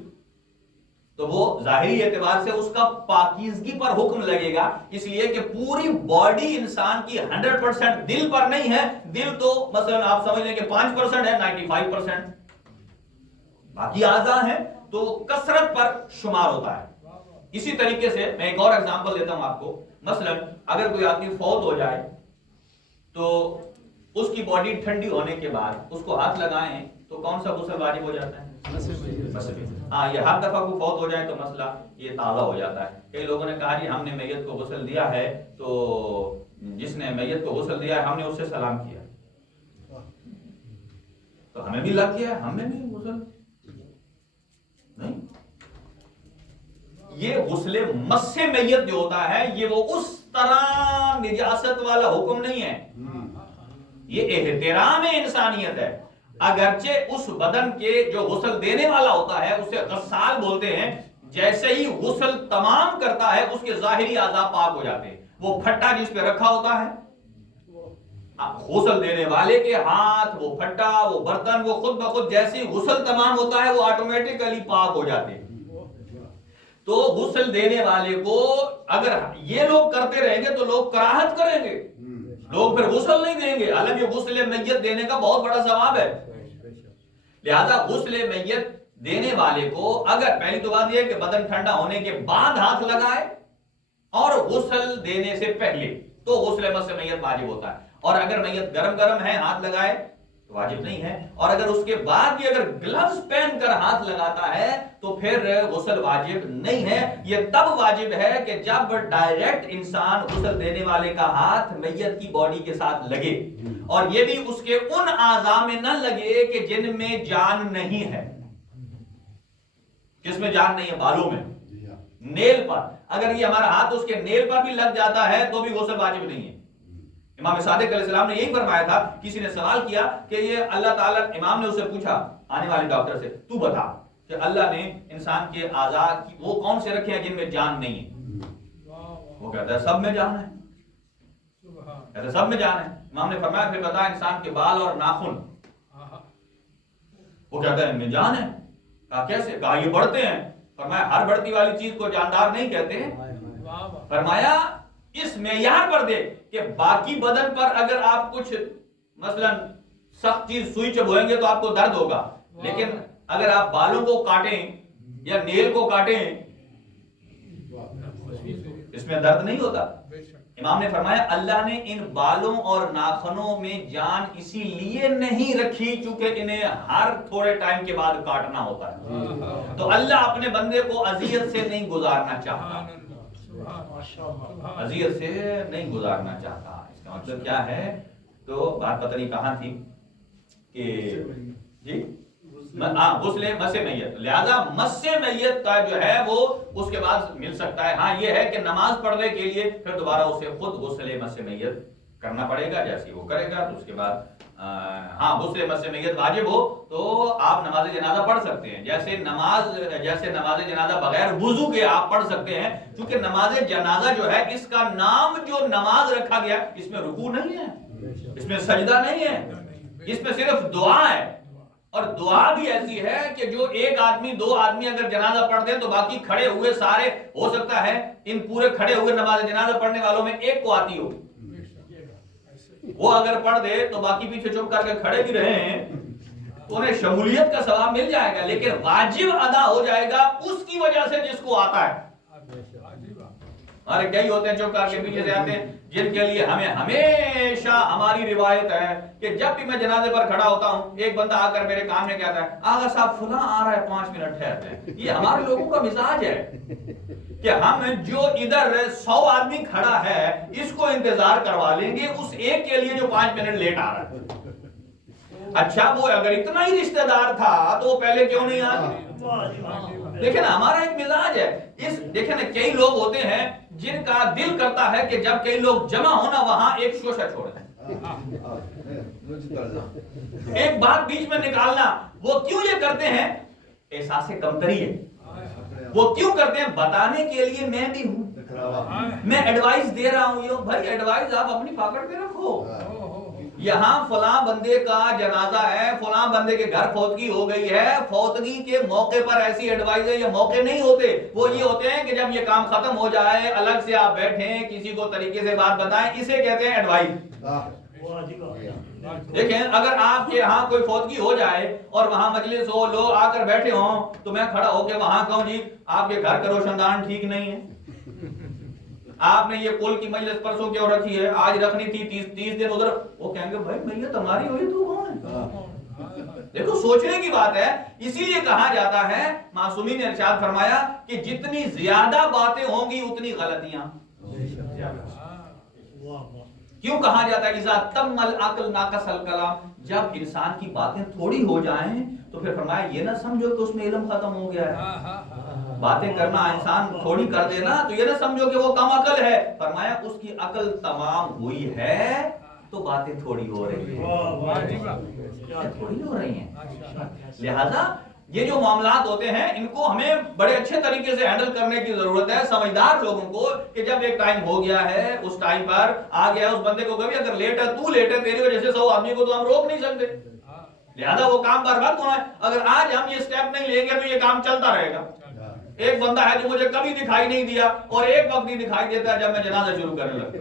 تو وہ ظاہری اعتبار سے اس کا پاکیزگی پر حکم لگے گا، اس لیے کہ پوری باڈی انسان کی 100% دل پر نہیں ہے. دل تو مثلا آپ سمجھ لیں کہ 5% ہے، 95% باقی اعضاء ہیں، تو کثرت پر شمار ہوتا ہے. اسی طریقے سے میں ایک اور ایگزامپل دیتا ہوں آپ کو. مثلا اگر کوئی آدمی فوت ہو جائے تو اس کی باڈی ٹھنڈی ہونے کے بعد اس کو ہاتھ لگائیں تو کون سا غسل واجب ہو جاتا ہے؟ ہاں، یہ ہر دفعہ کو فوت ہو جائے تو مسئلہ یہ تازہ ہو جاتا ہے. کئی لوگوں نے کہا جی ہم نے میت کو غسل دیا ہے تو جس نے میت کو غسل دیا ہے ہم نے اس سے سلام کیا تو ہمیں بھی لگ گیا ہے، ہم نے بھی غسل نہیں. یہ غسل مس میت جو ہوتا ہے یہ وہ اس طرح نجاست والا حکم نہیں ہے، یہ احترام انسانیت ہے. اگرچہ اس بدن کے جو غسل دینے والا ہوتا ہے اسے غسال بولتے ہیں، جیسے ہی غسل تمام کرتا ہے اس کے ظاہری اعضاء پاک ہو جاتے ہیں. وہ پھٹا جس پہ رکھا ہوتا ہے، غسل دینے والے کے ہاتھ، وہ پھٹا، وہ برتن، وہ خود بخود جیسے ہی غسل تمام ہوتا ہے وہ آٹومیٹکلی پاک ہو جاتے ہیں. تو غسل دینے والے کو اگر یہ لوگ کرتے رہیں گے تو لوگ کراہت کریں گے، لوگ پھر غسل نہیں دیں گے، حالانکہ غسل میت دینے کا بہت بڑا ثواب ہے. لہذا غسل میت دینے والے کو اگر پہلی تو بات یہ ہے کہ بدن ٹھنڈا ہونے کے بعد ہاتھ لگائے اور غسل دینے سے پہلے تو غسل مس میت واجب ہوتا ہے. اور اگر میت گرم ہے ہاتھ لگائے تو واجب نہیں ہے. اور اگر اس کے بعد بھی اگر گلوز پہن کر ہاتھ لگاتا ہے تو پھر غسل واجب نہیں ہے. یہ تب واجب ہے کہ جب ڈائریکٹ انسان غسل دینے والے کا ہاتھ میت کی باڈی کے ساتھ لگے، اور یہ بھی اس کے ان اعضاء میں نہ لگے کہ جن میں جان نہیں ہے. کس میں جان نہیں ہے؟ بالوں میں، نیل پر. اگر یہ ہمارا ہاتھ اس کے نیل پر بھی لگ جاتا ہے تو بھی غسل واجب نہیں ہے. امام صادق علیہ السلام نے یہی فرمایا تھا. کسی نے سوال کیا کہ یہ اللہ تعالیٰ، امام نے اسے پوچھا آنے والے ڈاکٹر سے، تو بتا کہ اللہ نے انسان کے اعضاء وہ کون سے رکھے ہیں جن میں جان نہیں ہے؟ وہ کہتا ہے سب میں جان ہے. کہتا ہے سب میں جان ہے. امام نے فرمایا پھر بتا انسان کے بال اور ناخن. وہ کہتا ہے ان میں جان ہے. کہا کیسے؟ کہا یہ بڑھتے ہیں. فرمایا ہر بڑھتی والی چیز کو جاندار نہیں کہتے. فرمایا اس معیار پر دے کہ باقی بدن پر اگر آپ کچھ مثلا سخت چیز سوئی چبوئیں گے تو آپ کو درد ہوگا، لیکن اگر آپ بالوں کو کاٹیں یا نیل کو کاٹیں اس میں درد نہیں ہوتا. امام نے فرمایا اللہ نے ان بالوں اور ناخنوں میں جان اسی لیے نہیں رکھی چونکہ انہیں ہر تھوڑے ٹائم کے بعد کاٹنا ہوتا ہے. تو اللہ اپنے بندے کو اذیت سے نہیں گزارنا چاہتا، اذیت سے نہیں گزارنا چاہتا. اس کا مطلب کیا ہے؟ تو بات پتہ نہیں کہاں تھی کہ جی غسل مس میت. لہذا مس میت کا جو ہے وہ اس کے بعد مل سکتا ہے. ہاں یہ ہے کہ نماز پڑھنے کے لیے پھر دوبارہ اسے خود غسل مس میت کرنا پڑے گا. جیسے وہ کرے گا تو اس کے بعد ہاں غسل مس میت واجب ہو تو آپ نماز جنازہ پڑھ سکتے ہیں. جیسے نماز جنازہ بغیر وضو کے آپ پڑھ سکتے ہیں، کیونکہ نماز جنازہ جو ہے اس کا نام جو نماز رکھا گیا اس میں رکوع نہیں ہے، اس میں سجدہ نہیں ہے، اس میں صرف دعا ہے. اور دعا بھی ایسی ہے کہ جو ایک آدمی دو آدمی اگر جنازہ پڑھ دیں تو باقی کھڑے ہوئے سارے، ہو سکتا ہے ان پورے کھڑے ہوئے نماز جنازہ پڑھنے والوں میں ایک کو آتی ہو، وہ اگر پڑھ دے تو باقی پیچھے چپ کر کے کھڑے بھی رہے ہیں تو انہیں شمولیت کا ثواب مل جائے گا، لیکن واجب ادا ہو جائے گا اس کی وجہ سے جس کو آتا ہے. ہمارے کئی ہوتے ہیں چپ کر کے پیچھے سے آتے ہیں جن کے لیے ہمیں ہمیشہ ہماری روایت ہے کہ جب بھی میں جنازے پر کھڑا ہوتا ہوں ایک بندہ آ کر میرے کان میں کہتا ہے آغا صاحب فلاں آ رہا ہے 5 منٹ ٹھہرتے ہیں. یہ ہمارے لوگوں کا مزاج ہے کہ ہم جو ادھر 100 آدمی کھڑا ہے اس کو انتظار کروا لیں گے اس ایک کے لیے جو 5 منٹ لیٹ آ رہا ہے. اچھا وہ اگر اتنا ہی رشتہ دار تھا تو وہ پہلے کیوں نہیں آیا؟ دیکھیں نا ہمارا ایک مزاج ہے. دیکھیں نا کئی لوگ ہوتے ہیں جن کا دل کرتا ہے کہ جب کئی لوگ جمع ہونا وہاں ایک شوشہ چھوڑ دیں, ایک بات بیچ میں نکالنا. وہ کیوں یہ کرتے ہیں؟ احساس کمتری ہے. وہ کیوں کرتے ہیں؟ بتانے کے لیے میں بھی ہوں, میں ایڈوائز دے رہا ہوں. یہ بھائی ایڈوائز آپ اپنی پاکٹ میں رکھو. یہاں فلاں بندے کا جنازہ ہے, فلاں بندے کے گھر فوتگی ہو گئی ہے, فوتگی کے موقع پر ایسی ایڈوائز ہے. یہ موقع نہیں ہوتے, وہ یہ ہوتے ہیں کہ جب یہ کام ختم ہو جائے الگ سے آپ بیٹھیں کسی کو طریقے سے بات بتائیں, اسے کہتے ہیں ایڈوائز. دیکھیں اگر آپ کے یہاں کوئی فوتگی ہو جائے اور وہاں مجلس ہو, لوگ آ کر بیٹھے ہوں, تو میں کھڑا ہو کے وہاں کہوں جی آپ کے گھر کا روشن دان ٹھیک نہیں ہے, آپ نے یہ کل کی مجلس پرسوں کیوں رکھی ہے, آج رکھنی تھی 30 دن ادھر. وہ کہیں گے بھائی میت تمہاری ہوئی تو کون ہے؟ دیکھو سوچنے کی بات ہے. اسی لیے کہا جاتا ہے, معصومین نے ارشاد فرمایا کہ جتنی زیادہ باتیں ہوں گی اتنی غلطیاں. کیوں کہا جاتا ہے اذا تم العقل ناقص الکلام؟ جب انسان کی باتیں تھوڑی ہو جائیں تو پھر فرمایا یہ نہ سمجھو کہ اس میں علم ختم ہو گیا ہے. باتیں کرنا انسان تھوڑی کر دینا تو یہ نہ سمجھو کہ وہ کم عقل ہے. فرمایا اس کی عقل تمام ہوئی ہے تو باتیں تھوڑی ہو رہی ہیں, تھوڑی ہو رہی ہیں. لہذا یہ جو معاملات ہوتے ہیں ان کو ہمیں بڑے اچھے طریقے سے ہینڈل کرنے کی ضرورت ہے, سمجھدار لوگوں کو, کہ جب ایک ٹائم ہو گیا ہے اس ٹائم پر آ گیا اس بندے کو, کبھی اگر لیٹ ہے تو لیٹ ہے, تیری وجہ سے 100 آدمی کو تو ہم روک نہیں سکتے. لہذا وہ کام پر وقت ہونا ہے. اگر آج ہم یہ سٹیپ نہیں لیں گے تو یہ کام چلتا رہے گا. ایک بندہ ہے جو مجھے کبھی دکھائی نہیں دیا اور ایک وقت نہیں دکھائی دیتا جب میں جنازہ شروع کرنے لگتا.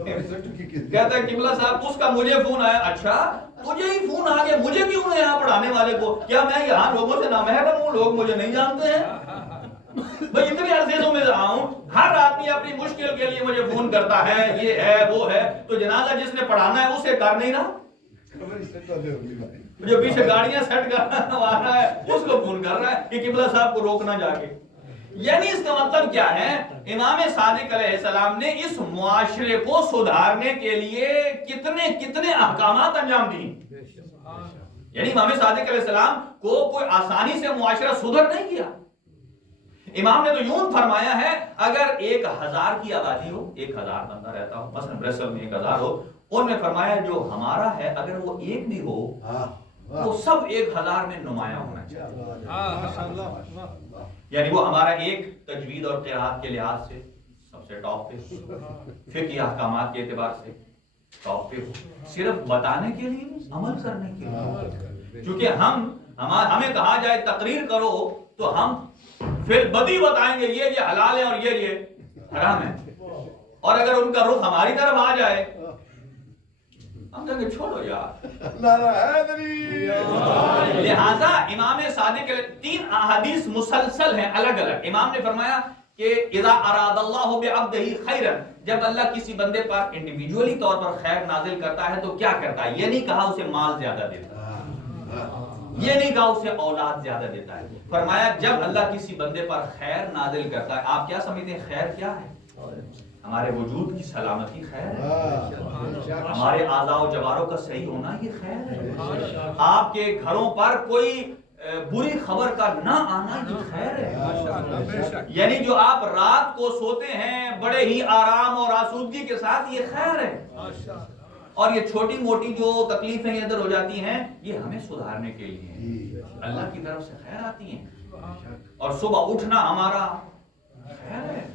کہتا ہے قبلہ صاحب اس کا مجھے فون آیا. اچھا تجھے ہی فون آ گیا, مجھے کیوں نہیں یہاں پڑھانے والے کو؟ کیا میں یہاں لوگوں سے نامحرم ہوں, لوگ مجھے نہیں جانتے ہیں؟ میں اتنے عرصے سے میں رہا ہوں, ہر آدمی اپنی مشکل کے لیے مجھے فون کرتا ہے, یہ ہے وہ ہے. تو جنازہ جس نے پڑھانا ہے اسے کر نہیں رہا, جو پیچھے گاڑیاں سیٹ کر رہا ہے اس کو فون کر رہا ہے کہ قبلہ صاحب کو روکنا جا کے. یعنی اس کا مطلب کیا ہے؟ امام صادق علیہ السلام نے اس معاشرے کو سدھارنے کے لیے کتنے احکامات انجام دیے. یعنی امام صادق علیہ السلام کو کوئی آسانی سے معاشرہ سدھر نہیں کیا. امام نے تو یوں فرمایا ہے اگر 1000 کی آبادی ہو, 1000 بندہ رہتا ہو, مثلا برسل میں 1000 ہو, ان میں فرمایا جو ہمارا ہے اگر وہ ایک بھی ہو وہ سب 1000 میں نمایاں ہونا چاہیے. یعنی وہ ہمارا ایک تجوید اور قراءت کے لحاظ سے سب سے ٹاپ پہ, فقہی احکامات کے اعتبار سے ٹاپ پہ ہو, صرف بتانے کے لیے, عمل کرنے کے لیے. چونکہ ہمیں کہا جائے تقریر کرو تو ہم پھر بدی بتائیں گے, یہ حلال ہے اور یہ حرام ہے. اور اگر ان کا رخ ہماری طرف آ جائے ہم کہیں گے چھوڑو یار. لہذا امام صادق کے 3 احادیث مسلسل ہیں الگ الگ. امام نے فرمایا کہ اذا اراد اللہ بعبدہ خیرا, جب اللہ کسی بندے پر انڈیویجولی طور پر خیر نازل کرتا ہے تو کیا کرتا ہے؟ یہ نہیں کہا اسے مال زیادہ دیتا ہے, یہ نہیں کہا اسے اولاد زیادہ دیتا ہے. فرمایا جب اللہ کسی بندے پر خیر نازل کرتا ہے, آپ کیا سمجھتے ہیں خیر کیا ہے؟ ہمارے وجود کی سلامتی خیر ہے, ہمارے اعضاء و جواروں کا صحیح ہونا یہ خیر ہے, آپ کے گھروں پر کوئی بری خبر کا نہ آنا یہ خیر ہے. یعنی جو آپ رات کو سوتے ہیں بڑے ہی آرام اور آسودگی کے ساتھ یہ خیر ہے. اور یہ چھوٹی موٹی جو تکلیفیں ادھر ہو جاتی ہیں یہ ہمیں سدھارنے کے لیے اللہ کی طرف سے خیر آتی ہیں. اور صبح اٹھنا ہمارا خیر ہے,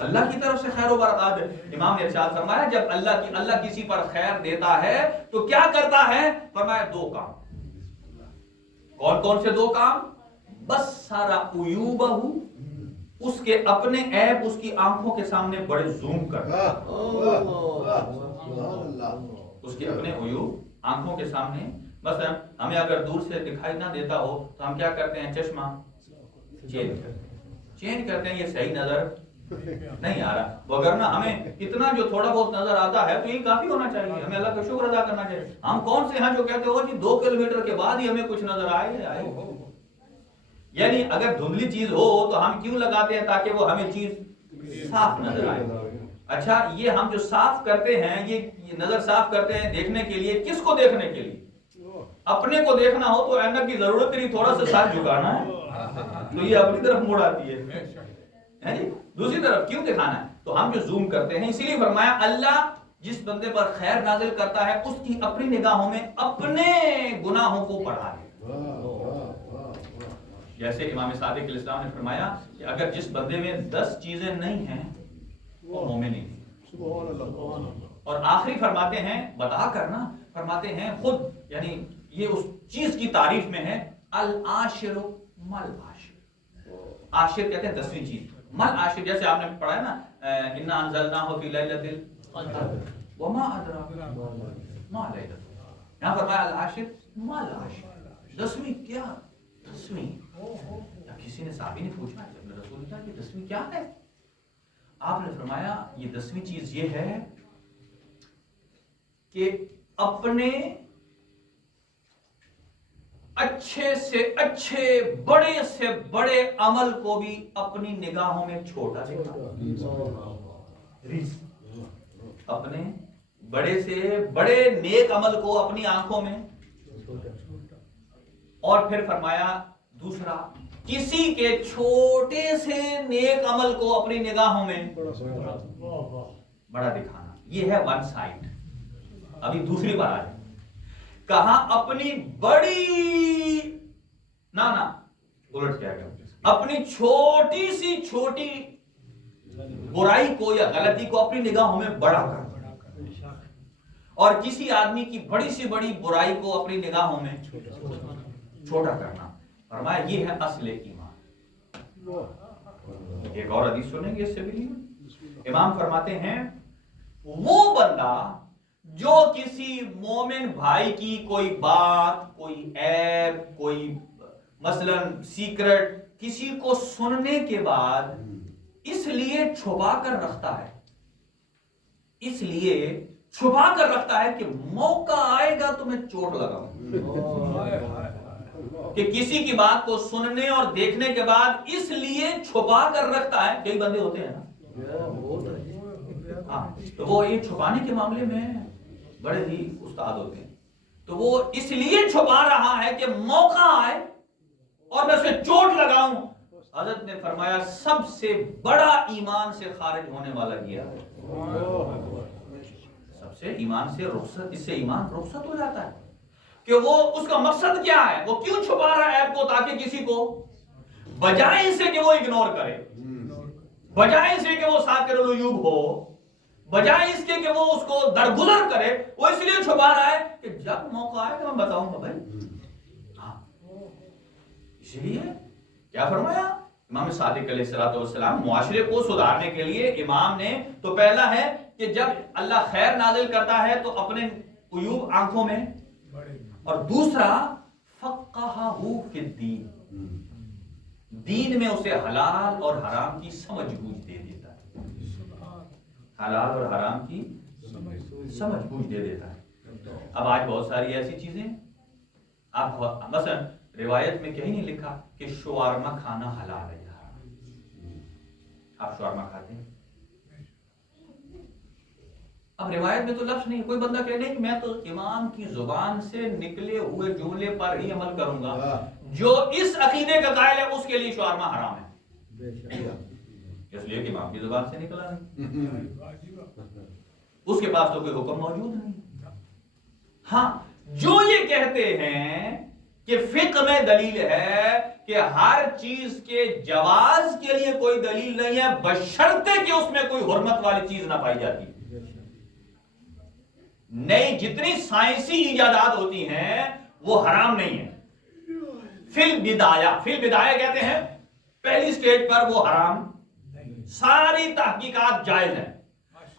اللہ کی طرف سے خیر و برکات ہے. امام نے ارشاد فرمایا جب اللہ کسی پر خیر دیتا ہے تو کیا کرتا ہے؟ فرمایا 2 کام. کون کون سے 2 کام؟ بس سارا عیوبہ, اس کے اپنے عیب اس کی آنکھوں کے سامنے بڑے زوم کرتا ہے. اس کے اپنے عیوب آنکھوں کے سامنے, مثلا ہمیں اگر دور سے دکھائی نہ دیتا ہو تو ہم کیا کرتے ہیں؟ چشمہ چینج کرتے ہیں, یہ صحیح نظر نہیں آ رہا، وگرنہ ہمیں اتنا جو تھوڑا بہت نظر آتا ہے تو یہ کافی ہونا چاہیے، ہمیں اللہ کا شکر ادا کرنا چاہیے۔ ہم کون سے ہیں جو کہتے ہو جی 2 کلومیٹر کے بعد ہی ہمیں کچھ نظر آئے۔ یعنی اگر دھندلی چیز ہو تو ہم کیوں لگاتے ہیں؟ تاکہ وہ ہمیں چیز صاف نظر آئے۔ اچھا، یہ ہم جو صاف کرتے ہیں، یہ نظر صاف کرتے ہیں دیکھنے کے لیے، کس کو دیکھنے کے لیے؟ اپنے کو دیکھنا ہو تو اینک کی ضرورت نہیں، تھوڑا سا ساتھ جھکانا ہے تو یہ اپنی طرف مڑ آتی ہے، دوسری طرف کیوں دکھانا ہے؟ تو ہم جو زوم کرتے ہیں، اسی لیے فرمایا اللہ جس بندے پر خیر نازل کرتا ہے اس کی اپنی نگاہوں میں اپنے گناہوں کو بڑھا دے۔ جیسے امام صادق علیہ السلام نے فرمایا کہ اگر جس بندے میں 10 چیزیں نہیں ہیں وہ مومن نہیں۔ اور آخری فرماتے ہیں، بتا کرنا فرماتے ہیں خود، یعنی یہ اس چیز کی تعریف میں ہے، العاشر مل عاشر۔ عاشر کہتے ہیں 10ویں چیز، مل عاشر جیسے آپ نے پڑھا ہے نا، انا انزلناہ فی لیلۃ القدر وما ادراک ما لیلۃ القدر، یہاں فرمایا العاشر مل عاشر، 10ویں کیا؟ 10ویں کسی نے صحابی نے پوچھا رسول اللہ کہ 10ویں کیا ہے؟ آپ نے فرمایا یہ 10ویں چیز یہ ہے کہ اپنے اچھے سے اچھے، بڑے سے بڑے عمل کو بھی اپنی نگاہوں میں چھوٹا دیکھنا۔ اپنے بڑے سے بڑے نیک عمل کو اپنی آنکھوں میں، اور پھر فرمایا دوسرا، کسی کے چھوٹے سے نیک عمل کو اپنی نگاہوں میں بڑا دکھانا، یہ ہے ون سائڈ۔ ابھی دوسری بار آئے، کہا اپنی بڑی نہ الٹ کیا گیا، اپنی چھوٹی سی چھوٹی برائی کو یا غلطی کو اپنی نگاہوں میں بڑا کرنا، اور کسی آدمی کی بڑی سی بڑی برائی کو اپنی نگاہوں میں چھوٹا کرنا۔ فرمایا یہ ہے اصل ایمان۔ ایک اور حدیث سنیں گے اس سے بھی، امام فرماتے ہیں وہ بندہ جو کسی مومن بھائی کی کوئی بات، کوئی عیب، کوئی مثلا سیکرٹ کسی کو سننے کے بعد اس لیے چھپا کر رکھتا ہے، اس لیے چھپا کر رکھتا ہے کہ موقع آئے گا تو میں چوٹ لگاؤں، کہ کسی کی بات کو سننے اور دیکھنے کے بعد اس لیے چھپا کر رکھتا ہے۔ کئی بندے ہوتے ہیں نا، تو وہ یہ چھپانے کے معاملے میں بڑے ہی استاد ہوتے ہیں، تو وہ اس لیے چھپا رہا ہے کہ موقع آئے اور میں اسے چوٹ لگاؤں۔ حضرت نے فرمایا سب سے بڑا ایمان سے خارج ہونے والا یہ ہے، سب سے ایمان سے رخصت، اس سے ایمان رخصت ہو جاتا ہے، کہ وہ اس کا مقصد کیا ہے، وہ کیوں چھپا رہا ہے عیب کو؟ تاکہ کسی کو بجائے اسے کہ وہ اگنور کرے، بجائے اسے کہ وہ ساتر العیوب ہو، بجائے اس کے کہ وہ اس کو درگزر کرے، وہ اس لیے چھپا رہا ہے کہ جب موقع آئے تو میں بتاؤں گا بھائی۔ ہاں، اسی لیے کیا فرمایا امام صادق علیہ السلام؟ معاشرے کو سدھارنے کے لیے امام نے تو پہلا ہے کہ جب اللہ خیر نازل کرتا ہے تو اپنے عیوب آنکھوں میں، اور دوسرا فقہہ فی الدین، دین میں اسے حلال اور حرام کی سمجھ بوجھ دے دیتا ہے، حلال اور حرام کی سمجھ بوجھ دے دیتا ہے۔ اب آج بہت ساری ایسی چیزیں، آپ مثلا روایت میں کہیں نہیں لکھا کہ شوارما کھانا حلال ہے یا حرام، آپ شوارما کھاتے ہیں؟ اب روایت میں تو لفظ نہیں، کوئی بندہ کہہ دے کہ میں تو امام کی زبان سے نکلے ہوئے جملے پر ہی عمل کروں گا، جو اس عقیدے کا قائل ہے اس کے لیے شوارما حرام ہے، اس لیے کہ امام کی زبان سے نکلا نہیں، اس کے پاس تو کوئی حکم موجود نہیں۔ ہاں، جو یہ کہتے ہیں کہ فقہ میں دلیل ہے کہ ہر چیز کے جواز کے لیے کوئی دلیل نہیں ہے بشرطے کہ اس میں کوئی حرمت والی چیز نہ پائی جاتی، نئی جتنی سائنسی ایجادات ہوتی ہیں وہ حرام نہیں ہے، فی البدایہ کہتے ہیں پہلی سٹیج پر وہ حرام، ساری تحقیقات جائز ہیں،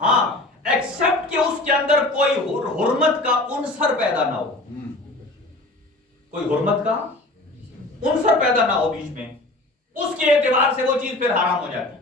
ہاں ایکسپٹ کہ اس کے اندر کوئی حرمت کا عنصر پیدا نہ ہو، کوئی حرمت کا عنصر پیدا نہ ہو بیچ میں، اس کے اعتبار سے وہ چیز پھر حرام ہو جاتی ہے۔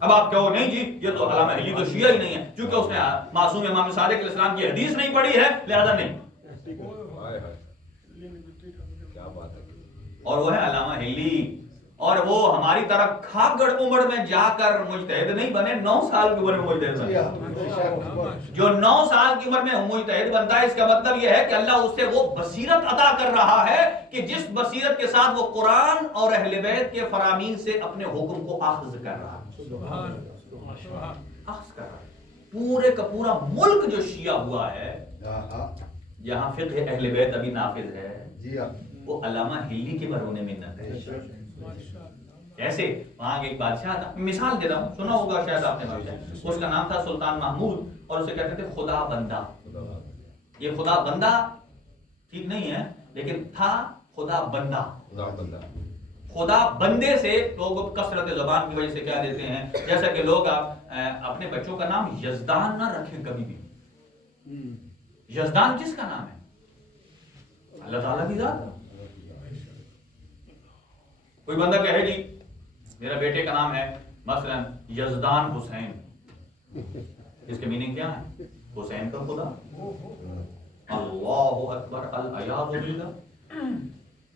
اب آپ کہو نہیں جی یہ تو علامہ ہلی تو شیعہ ہی نہیں ہے، چونکہ اس نے معصوم امام صادق علیہ السلام کی حدیث نہیں پڑھی ہے لہذا نہیں، اور وہ ہے علامہ ہلی، اور وہ ہماری طرح کھاگڑ عمر میں جا کر مجتہد نہیں بنے، 9 سال کی عمر میں مجتہد بنے۔ جو 9 سال کی عمر میں مجتہد بنتا ہے اس کا مطلب یہ ہے کہ اللہ اسے وہ بصیرت عطا کر رہا ہے کہ جس بصیرت کے ساتھ وہ قرآن اور اہل بیت کے فرامین سے اپنے حکم کو اخذ کر رہا ہے، اخذ کر رہا ہے۔ پورے کا پورا ملک جو شیعہ ہوا ہے، جہاں فقہ اہل بیت ابھی نافذ ہے، وہ علامہ ہلی کے برہنِ منت ہے۔ کیسے؟ وہاں ایک بادشاہ تھا، مثال دیتا ہوں، سنا ہوگا شاید آپ نے، اس کا نام تھا سلطان محمود، اور اسے کہتے تھے خدا بندہ۔ یہ خدا بندہ ٹھیک نہیں ہے، لیکن تھا خدا بندہ۔ خدا بندے سے لوگ کثرت زبان کی وجہ سے کیا دیتے ہیں، جیسا کہ لوگ اپنے بچوں کا نام یزدان نہ رکھیں کبھی بھی۔ یزدان کس کا نام ہے؟ اللہ تعالیٰ کی ذات۔ کوئی بندہ کہے جی میرا بیٹے کا نام ہے مثلا یزدان حسین، اس کے میننگ کیا ہے؟ حسین کا خدا۔ اللہ اکبر، العیاذ باللہ۔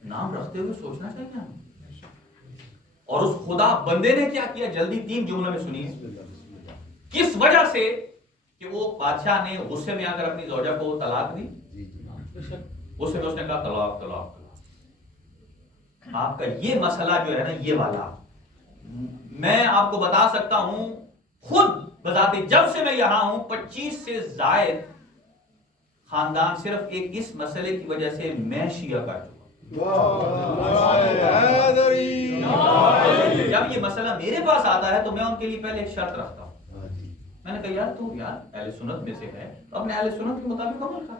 نام رکھتے ہوئے سوچنا چاہیے ہمیں۔ اور اس خدا بندے نے کیا کیا؟ جلدی 3 جملوں میں سنیے۔ کس وجہ سے کہ وہ بادشاہ نے غصے میں آ کر اپنی زوجہ کو طلاق دی، غصے میں اس نے کہا طلاق طلاق طلاق۔ آپ کا یہ مسئلہ جو ہے نا، یہ والا میں آپ کو بتا سکتا ہوں، خود بذاتی جب سے میں یہاں ہوں 25 سے زائد خاندان صرف ایک اس مسئلے کی وجہ سے میں شیعہ کر چکا ہوں۔ جب یہ مسئلہ میرے پاس آتا ہے تو میں ان کے لیے پہلے ایک شرط رکھتا ہوں۔ میں نے کہا یار تو اہل سنت میں سے ہے تو اپنے اہل سنت کے مطابق عمل کر۔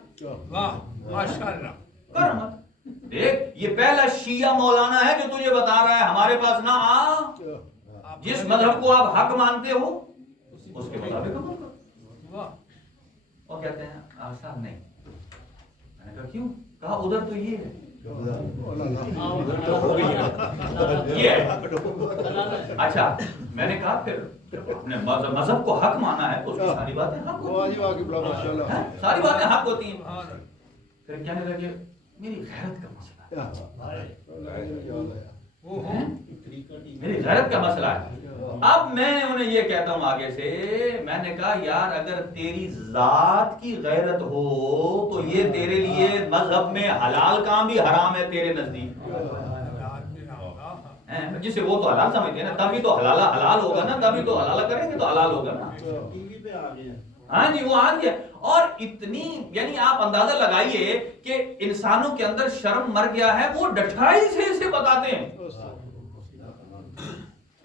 واہ ماشاءاللہ، کر عمل۔ دیکھ یہ پہلا شیعہ مولانا ہے جو تجھے بتا رہا ہے ہمارے پاس نہ آ، جس مذہب کو آپ حق مانتے ہو اس کے مطابق عمل کرو۔ اور کہتے ہیں آسان نہیں۔ میں نے کہا کیوں؟ کہا ادھر تو یہ ہے، یہ ہے۔ اچھا میں نے کہا پھر اپنے مذہب کو حق مانا ہے تو اس کی ساری باتیں حق ہوتی ہیں، ساری باتیں حق ہوتی ہیں۔ پھر کہنے لگے میری غیرت کا مسئلہ ہے، میری غیرت کا مسئلہ ہے۔ اب میں انہیں یہ کہتا ہوں آگے سے، میں نے کہا یار اگر تیری ذات کی غیرت ہو تو یہ تیرے لیے مذہب میں حلال کام بھی حرام ہے تیرے نزدیک، جسے وہ تو حلال سمجھتے ہیں نا، تبھی تو حلال ہوگا نا، تبھی تو حلال کریں گے تو حلال ہوگا نا۔ ہاں جی وہ آ گیا۔ اور اتنی یعنی آپ اندازہ لگائیے کہ انسانوں کے اندر شرم مر گیا ہے، وہ ڈٹھائی سے اسے بتاتے ہیں،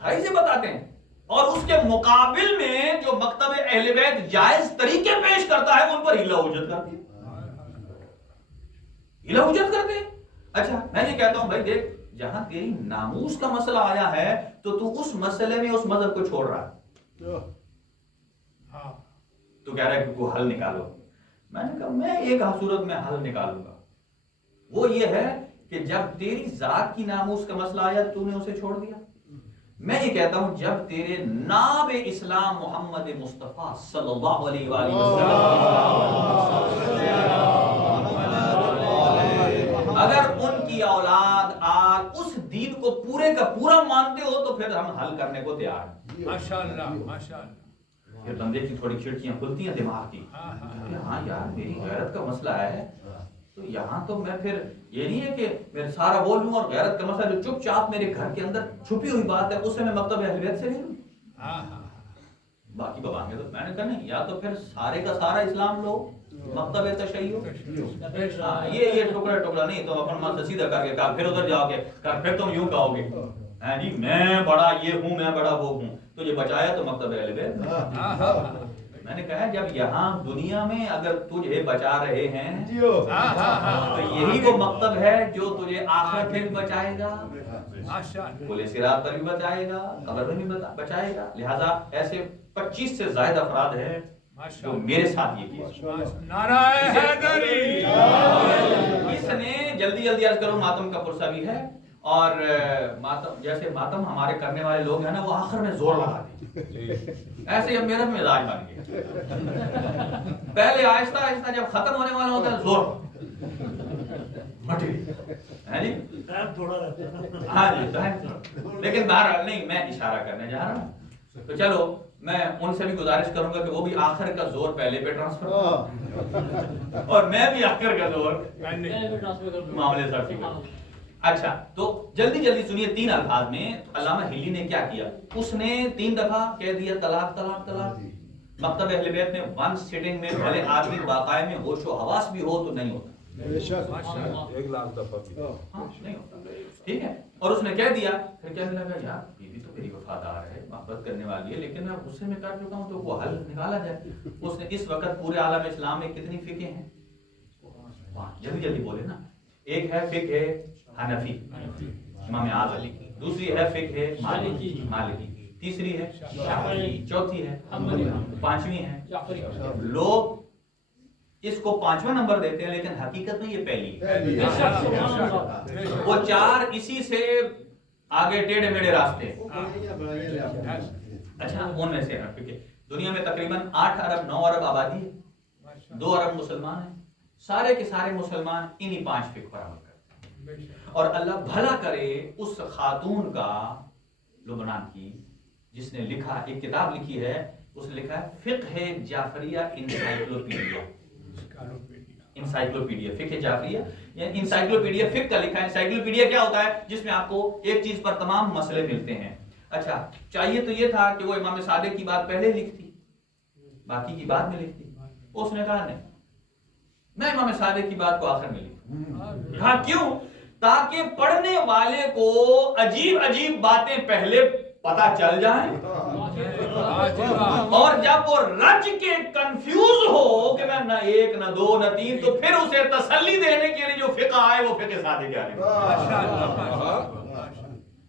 ڈٹھائی سے بتاتے ہیں، اور اس کے مقابل میں جو مکتب اہل بیت جائز طریقے پیش کرتا ہے ان پر ہیلا حجت کرتے ہیں، ہیلا حجت کرتے ہیں۔ اچھا میں یہ کہتا ہوں بھائی دیکھ، جہاں تیری ناموس کا مسئلہ آیا ہے تو اس مسئلے میں اس مذہب کو چھوڑ رہا ہے، تو کہہ رہا ہے کہ کوئی حل نکالو۔ میں نے کہا میں ایک صورت میں حل نکالوں گا، وہ یہ ہے کہ جب تیری ذات کی ناموس کا مسئلہ آیا تو نے اسے چھوڑ دیا۔ میں یہ کہتا ہوں جب تیرے ناب اسلام محمد مصطفیٰ صلی اللہ علیہ وآلہ وسلم اگر ان کی اولاد آل اس دین کو پورے کا پورا مانتے ہو تو پھر ہم حل کرنے کو تیار ہیں۔ ماشاءاللہ ماشاءاللہ۔ پھر بندے کی تھوڑی کھڑکیاں کھلتی ہیں دماغ کی، ہاں یار میری غیرت کا مسئلہ ہے تو یہاں تو میں پھر یہ نہیں ہے کہ میں سارا بول لوں، اور غیرت کا مسئلہ جو چپ چاپ میرے گھر کے اندر چھپی ہوئی بات ہے اس سے میں مکتب اہل بیت سے لے لوں، باقی ببانگے تو میں نے کہا نہیں، یا تو پھر سارے کا سارا اسلام لو، مکتب تشیع، یہ ٹکڑا ٹکڑا نہیں، تو اپنا مت سیدھا کر کے کہا پھر ادھر جاؤ گے، پھر تم یوں کہو گے ہاں جی میں بڑا یہ ہوں میں بڑا وہ ہوں، تجھے بچایا تو مکتب اہل بیت۔ میں نے کہا جب یہاں دنیا میں اگر تجھے بچا رہے ہیں تو یہی وہ مکتب ہے جو تجھے آخرت میں بھی بچائے گا، پل صراط پر بھی بچائے گا، قبر میں بھی بچائے گا۔ لہذا ایسے 25 سے زائد افراد ہیں جو میرے ساتھ یہ کیا۔ نعرہ حیدری! اس نے جلدی عرض کروں، ماتم کا پرسہ بھی ہے، اور ماتم جیسے ماتم ہمارے کرنے والے لوگ ہیں نا وہ آخر میں زور لگاتے ہیں، ایسے ہی میرا مزاج بن گیا، پہلے آہستہ آہستہ جب ختم ہونے والا ہوتا ہے زور مٹی ہے جی ہاں جی، لیکن بہرحال نہیں، میں اشارہ کرنے جا رہا ہوں، تو چلو میں ان سے بھی گزارش کروں گا کہ وہ بھی آخر کا زور پہلے پہ ٹرانسفر اور میں بھی آخر کا زور معاملے سر سے۔ اچھا تو جلدی جلدی سنیے 3 الفاظ میں علامہ ہلی نے کیا کیا، اس نے 3 دفعہ کہہ دیا طلاق طلاق طلاق۔ مکتب اہل بیت میں 1 سیٹنگ میں بھلے آدمی واقعے میں ہوش و حواس بھی ہو تو نہیں ہوتا، 1,00,000 دفعہ بھی نہیں ہوتا، ٹھیک ہے۔ اور اس نے کہہ دیا، پھر کیا لگا یار بیوی تو میری وفادار ہے، محبت کرنے والی ہے، لیکن میں غصے میں کر چکا ہوں تو وہ حل نکالا جائے۔ اس نے اس وقت پورے عالم اسلام میں کتنی فقہ ہیں؟ جلدی جلدی بولے نا۔ ایک ہے فقہ حنفی امام اعظم، دوسری ہے فقہ مالکی، تیسری ہے شافعی، چوتھی ہے پانچویں ہے۔ لوگ اس کو 5واں نمبر دیتے ہیں لیکن حقیقت میں یہ پہلی ہے۔ وہ 4 اسی سے آگے ٹیڑھے میڑھے راستے۔ اچھا ان میں سے دنیا میں تقریباً 8 ارب 9 ارب آبادی ہے، 2 ارب مسلمان ہیں، سارے کے سارے مسلمان انہی 5 فقہ پر عمل کرتے ہیں۔ اور اللہ بھلا کرے اس خاتون کا، لبنان کی، جس نے لکھا ایک کتاب لکھی ہے، اس نے لکھا ہے فقہ جعفریہ انسائکلوپیڈیا، انسائکلوپیڈیا فقہ جعفریہ یعنی انسائکلوپیڈیا فقہ کا لکھا ہے۔ انسائکلوپیڈیا کیا ہوتا ہے؟ جس میں آپ کو ایک چیز پر تمام مسئلے ملتے ہیں۔ اچھا چاہیے تو یہ تھا کہ وہ امام صادق کی بات پہلے لکھتی، باقی کی بعد میں لکھتی، اس نے کہا نہیں، میں امام صادق کی بات کو آخر میں لکھوں۔ کہا کیوں؟ تاکہ پڑھنے والے کو عجیب عجیب باتیں پہلے پتہ چل جائیں، اور جب وہ رج کے کنفیوز ہو کہ میں نہ 1 نہ 2 نہ 3، تو پھر اسے تسلی دینے کے لیے جو فقہ آئے وہ فقہ صادق آئے۔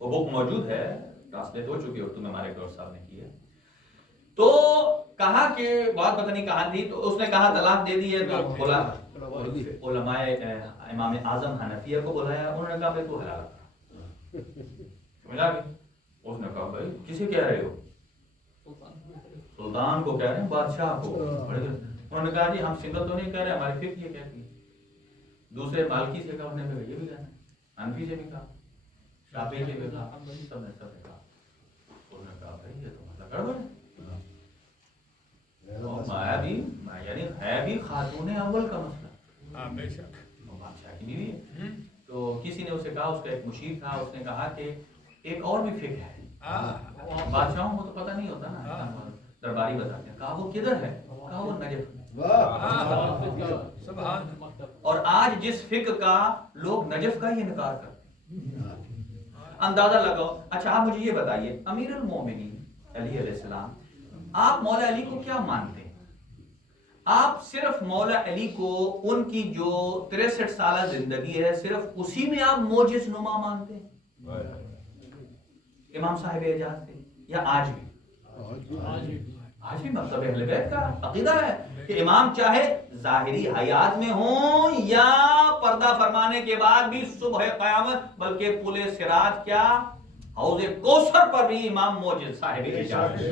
وہ بک موجود ہے، ٹرانسلیٹ ہو چکی ہے اردو میں، ہمارے ڈاکٹر صاحب نے کی ہے۔ تو کہا کہ بات پتہ نہیں کہاں تھی، تو اس نے کہا طلاق دے دی ہے، تو بولا علماء امام اعظم حنفیہ کو بلایا، انہوں نے کہا بھائی تو حلال ملا گیا۔ اس نے کہا بھائی کسے کہہ رہے ہو؟ سلطان کو کہہ رہے ہیں، بادشاہ کو۔ انہوں نے کہا جی ہم سنگل تو نہیں کہہ رہے، ہماری فقہ یہ کہتی ہے۔ دوسرے مالکی سے کہا، انہوں نے کہا یہ بھی کہنا ہے، حنفی سے بھی کہا، شافعی سے بھی کہا، سب نے کہا۔ انہوں نے کہا بھائی یہ تو مسئلہ گڑبڑ ہے، یعنی ہے بھی خاتون اول کا مسئلہ، بادشاہ کی بیوی ہے۔ تو کسی نے اسے کہا، اس کا ایک مشیر تھا، اس نے کہا کہ ایک اور بھی فقہ ہے، بادشاہوں کو تو پتہ نہیں ہوتا نا، درباری بتاتے ہیں۔ کہا وہ کدھر ہے؟ کہا وہ نجف۔ اور آج جس فقہ کا لوگ نجف کا ہی انکار کرتے ہیں، اندازہ لگاؤ۔ اچھا آپ مجھے یہ بتائیے، امیر المومنین علی علیہ السلام، آپ مولا علی کو کیا مانتے ہیں؟ آپ صرف مولا علی کو ان کی جو 63 سالہ زندگی ہے صرف اسی میں آپ معجز نما مانتے ہیں؟ امام صاحب اعجاز تھے یا آج بھی مکتب اہل بیت کا عقیدہ ہے کہ امام چاہے ظاہری حیات میں ہوں یا پردہ فرمانے کے بعد بھی صبح قیامت، بلکہ پل صراط کیا حوض کوثر پر بھی امام موجود صاحب اعجاز ہے۔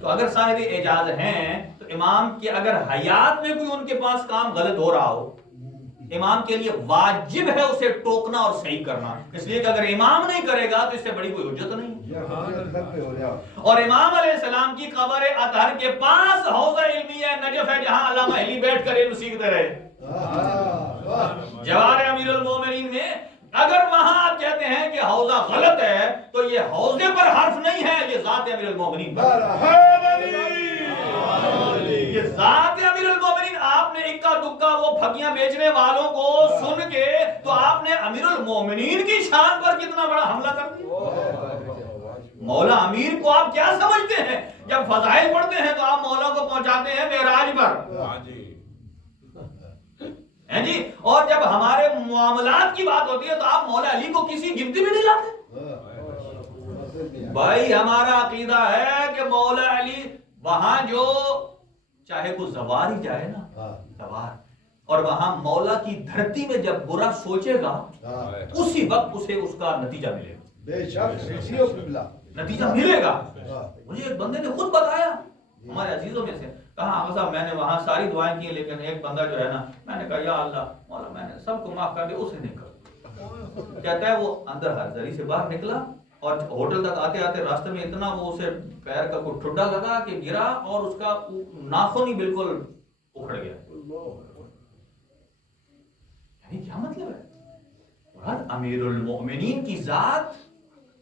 تو اگر صاحب اعجاز ہیں تو امام کے اگر حیات میں کوئی ان کے پاس کام غلط ہو رہا ہو، امام کے لیے واجب ہے اسے ٹوکنا اور صحیح کرنا، اس لیے کہ اگر امام نہیں کرے گا تو اس سے بڑی کوئی حجت نہیں۔ اور امام علیہ السلام کی قبر اطہر کے پاس حوض علمیہ نجف ہے، جہاں علامہ علی بیٹھ کر علم سیکھتے رہے۔ جوار امیر المومنین میں اگر وہاں آپ کہتے ہیں کہ حوضہ غلط ہے تو یہ حوضے پر حرف نہیں ہے، یہ ذات امیر المومنین پر یہ ذات امیر المومنین۔ آپ نے اکا دکا وہ پھگیاں بیچنے والوں کو سن کے تو آپ نے امیر المومنین کی شان پر کتنا بڑا حملہ کر دیا۔ مولا امیر کو آپ کیا سمجھتے ہیں؟ جب فضائل پڑھتے ہیں تو آپ مولا کو پہنچاتے ہیں معراج پر، ہیں جی، اور جب ہمارے معاملات کی بات ہوتی ہے تو آپ مولا علی کو کسی گنتی میں نہیں لاتے۔ بھائی ہمارا عقیدہ ہے کہ مولا علی وہاں جو چاہے کوئی زوار ہی جائے نا، زوار اور وہاں مولا کی دھرتی میں جب برا سوچے گا اسی وقت اسے اس کا نتیجہ ملے گا. بے شک نتیجہ ملے گا. مجھے ایک بندے نے خود بتایا ہمارے عزیزوں میں سے, کہا صاحب میں نے وہاں ساری دعائیں کی لیکن ایک بندہ جو ہے نا, میں نے کہا یا اللہ مولا میں نے سب کو معاف کر دیا, اسے نہیں کر. کہتا ہے وہ اندر ہرزری سے باہر نکلا اور ہوٹل تک آتے آتے راستے میں اتنا وہ اسے پیر کا کوئی ٹھڈا لگا کہ گرا اور اس کا ناخن ہی بالکل اکھڑ گیا. یعنی کیا مطلب ہے؟ مراد امیر المؤمنین کی ذات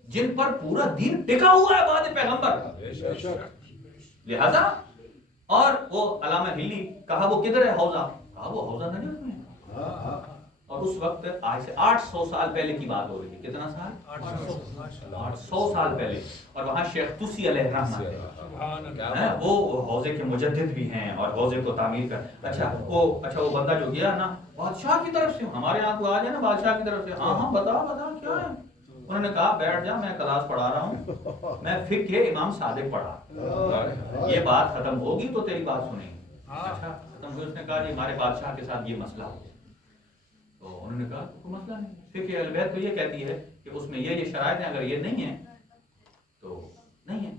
جن پر پورا دین ٹکا ہوا ہے بعد پیغمبر. لہذا اور وہ علامہ ہلی کہا وہ کدھر ہے حوضہ, کہا وہ حوضہ نجف میں. اور اس وقت آج سے 800 سال پہلے کی بات ہو رہی ہے. کتنا سال؟ 800 سال پہلے. اور وہاں شیخ طوسی علیہ الرحمہ وہ حوضے کے مجدد بھی ہیں اور حوضے کو تعمیر کر. اچھا وہ بندہ جو گیا نا بادشاہ کی طرف سے, ہمارے یہاں کو آ جائے نا بادشاہ کی طرف سے, ہاں بتا کیا ہے. انہوں نے کہا بیٹھ جا, میں کلاس پڑھا رہا ہوں, میں فقہ امام صادق پڑھا, یہ بات ختم ہوگی تو تیری بات سنیں گے. اچھا ختم ہوئی. اس نے کہا جی ہمارے بادشاہ کے ساتھ یہ مسئلہ ہو. تو انہوں نے کہا کوئی مسئلہ نہیں, فقہ اہل بیت تو یہ کہتی ہے کہ اس میں یہ شرائط ہیں, اگر یہ نہیں ہے تو نہیں ہے.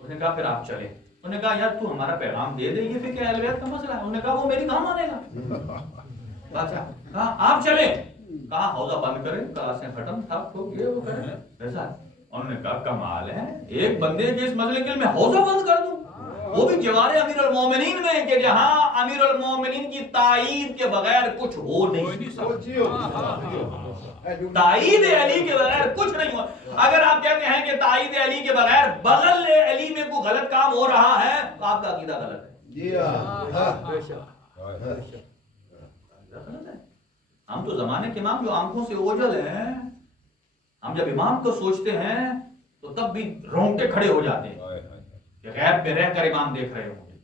اس نے کہا پھر آپ چلیں. انہوں نے کہا یار تو ہمارا پیغام دے دے, یہ فقہ اہل بیت کا مسئلہ ہے. انہوں نے کہا وہ میری کہاں مانے گا. بادشاہ کہا آپ چلیں. کہا حوضہ بند کریں, کلاسیں ختم تھا تو یہ وہ کریں ویسا. انہوں نے کہا کمال ہے, ایک بندے کے اس مسئلے کے لیے میں حوضہ بند کر دوں, وہ بھی جوار امیر المومنین میں, کہ جہاں امیر المومنین کی تائید کے بغیر کچھ ہو نہیں سکتا. تائید علی کے بغیر کچھ نہیں ہوا. اگر آپ کہتے ہیں کہ تائید علی کے بغیر بغل علی میں کوئی غلط کام ہو رہا ہے تو آپ کا عقیدہ غلط ہے. ہم تو زمانے کے امام جو آنکھوں سے اوجھل ہیں, ہم جب امام کو سوچتے ہیں تو تب بھی رونگٹے کھڑے ہو جاتے ہیں کہ غیب پہ رہ کر امام دیکھ رہے ہوں گے,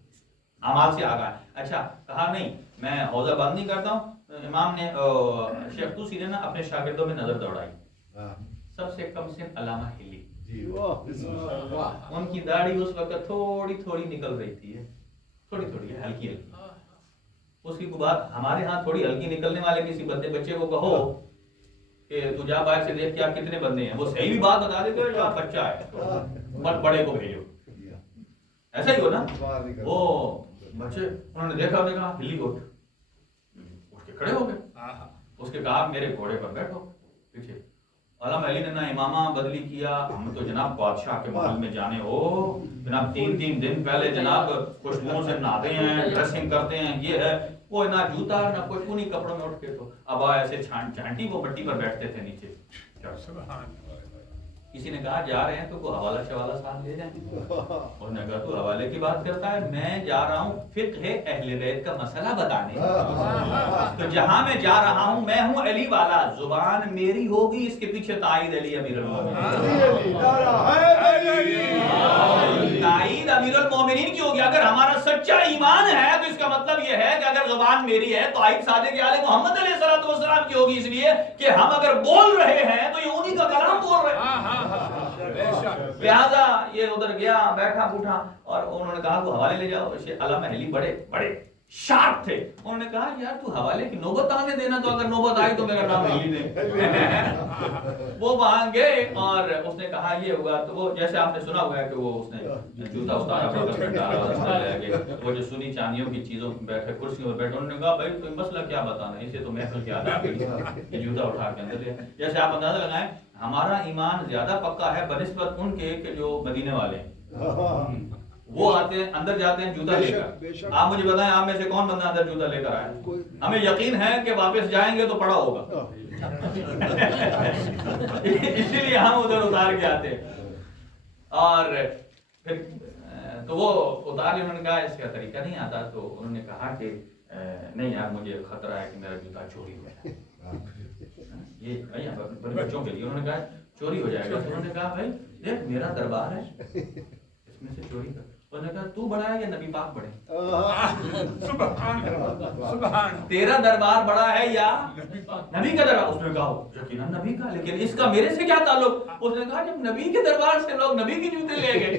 اعمال سے آگاہ. اچھا کہا نہیں میں حوضہ بند نہیں کرتا ہوں. امام نے شیخ طوسی نے نا اپنے شاگردوں میں نظر دوڑائی, سب سے کم سن علامہ ہلی. ان کی داڑھی اس وقت تھوڑی تھوڑی نکل رہی تھی, تھوڑی تھوڑی ہلکی ہلکی. اس کی بات ہمارے ہاں تھوڑی ہلکی نکلنے والے کسی بچے کو کہو کہ تو جا باہر سے دیکھ کیا کتنے بندے ہیں, وہ صحیح بھی بات بتا دیتے ہیں, بچہ ہے مت بڑے کو بھیجو, ایسا ہی ہو نا. وہ بچے انہوں نے دیکھا ہلی کو اٹھ کے کھڑے ہو گئے. اس کے کہا میرے گھوڑے پر بیٹھو پیچھے. علامہ علی نے نہ امامہ بدلی کیا, ہم تو جناب بادشاہ کے محل میں جانے ہو جناب 3 دن پہلے جناب خوشبوؤں سے نہاتے ہیں, ڈریسنگ کرتے ہیں, یہ ہے وہ, نہ جوتا نہ کوئی, انہی کپڑوں میں اٹھ کے تو ابا ایسے چھانٹی وہ مٹی پر بیٹھتے تھے نیچے. کسی نے کہا جا رہے ہیں تو کوئی حوالہ شوالہ ساتھ لے جائیں. انہوں نے کہا تو حوالے کی بات کرتا ہے, میں جا رہا ہوں فقہ اہل بیت کا مسئلہ بتانے. تو جہاں میں جا رہا ہوں میں ہوں علی والا, زبان میری ہوگی, اس کے پیچھے تائید علی امیر المومنین. تائید امیر المومنین کی ہوگی. اگر ہمارا سچا ایمان ہے تو اس کا مطلب یہ ہے کہ اگر زبان میری ہے تو تائید صادق آل محمد علیہ السلام کی ہوگی, اس لیے کہ ہم اگر بول رہے ہیں تو یہ انہی کا کلام بول رہے ہیں. لہذا یہ ادھر گیا بیٹھا بوٹھا اور انہوں نے کہا وہ حوالے لے جاؤ. علامہ ہلی بڑے شارپ تھے, انہوں نے کہا یار تو حوالے کی نوبت آنے دینا, تو اگر نوبت آئی تو میرا نام ہلی دے. وہ وہاں گئے اور اس نے کہا یہ ہوا, تو وہ جیسے آپ نے سنا ہوا ہے کہ وہ اس نے جوتا اتارا, وہ جو سنی چاندیوں کی چیزوں بیٹھے کرسیوں پر بیٹھے. انہوں نے کہا بھائی کوئی مسئلہ کیا بتانا, اسے تو محفل کی عادت ہے کہ جوتا اٹھا کے اندر. جیسے آپ اندازہ لگائیں ہمارا ایمان زیادہ پکا ہے بنسبت ان کے کہ جو مدینے والے ہیں, وہ آتے ہیں اندر جاتے ہیں جوتا لے کر. آپ مجھے بتائیں آپ میں سے کون بندہ اندر جوتا لے کر آیا؟ ہمیں یقین ہے کہ واپس جائیں گے تو پڑا ہوگا, اسی لیے ہم ادھر اتار کے آتے ہیں. اور پھر تو وہ اتار لے, انہوں نے کہا اس کا طریقہ نہیں آتا. تو انہوں نے کہا کہ نہیں یار مجھے خطرہ ہے کہ میرا جوتا چوری ہو جائے, یہ بچوں کے لیے. انہوں نے کہا چوری ہو جائے گا. انہوں نے کہا بھائی دیکھ میرا دربار ہے, اس میں سے چوری کر. انہوں نے کہا تو بڑا ہے یا نبی پاک بڑے؟ تیرا دربار بڑا ہے یا نبی کا دربار؟ اس نے کہا یقیناً نبی کا, لیکن اس کا میرے سے کیا تعلق؟ اس نے کہا جب نبی کے دربار سے لوگ نبی کے جوتے لے گئے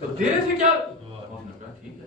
تو تیرے سے کیا؟ اس نے کہا ٹھیک ہے.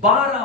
12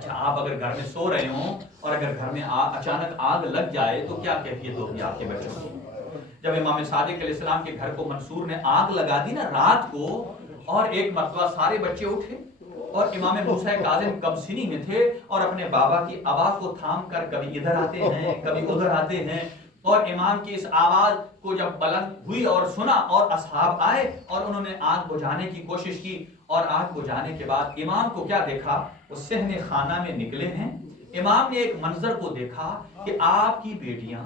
اچھا آپ اگر گھر میں سو رہے ہوں اور اگر گھر میں اچانک آگ لگ جائے تو کیا کیفیت ہوگی آپ کے بچوں کی؟ جب امام صادق علیہ السلام کے گھر کو منصور نے آگ لگا دی نا رات کو، اور ایک مرتبہ سارے بچے اٹھے اور امام موسیٰ کاظم کمسنی میں تھے اور اپنے بابا کی آواز کو تھام کر کبھی ادھر آتے ہیں کبھی ادھر آتے ہیں، اور امام کی اس آواز کو جب بلند ہوئی اور سنا اور اصحاب آئے اور انہوں نے آگ بجھانے کی کوشش کی، اور آگ بجھانے کے بعد امام کو کیا دیکھا، وہ صحن خانہ میں نکلے ہیں، امام نے ایک منظر کو دیکھا کہ آپ کی بیٹیاں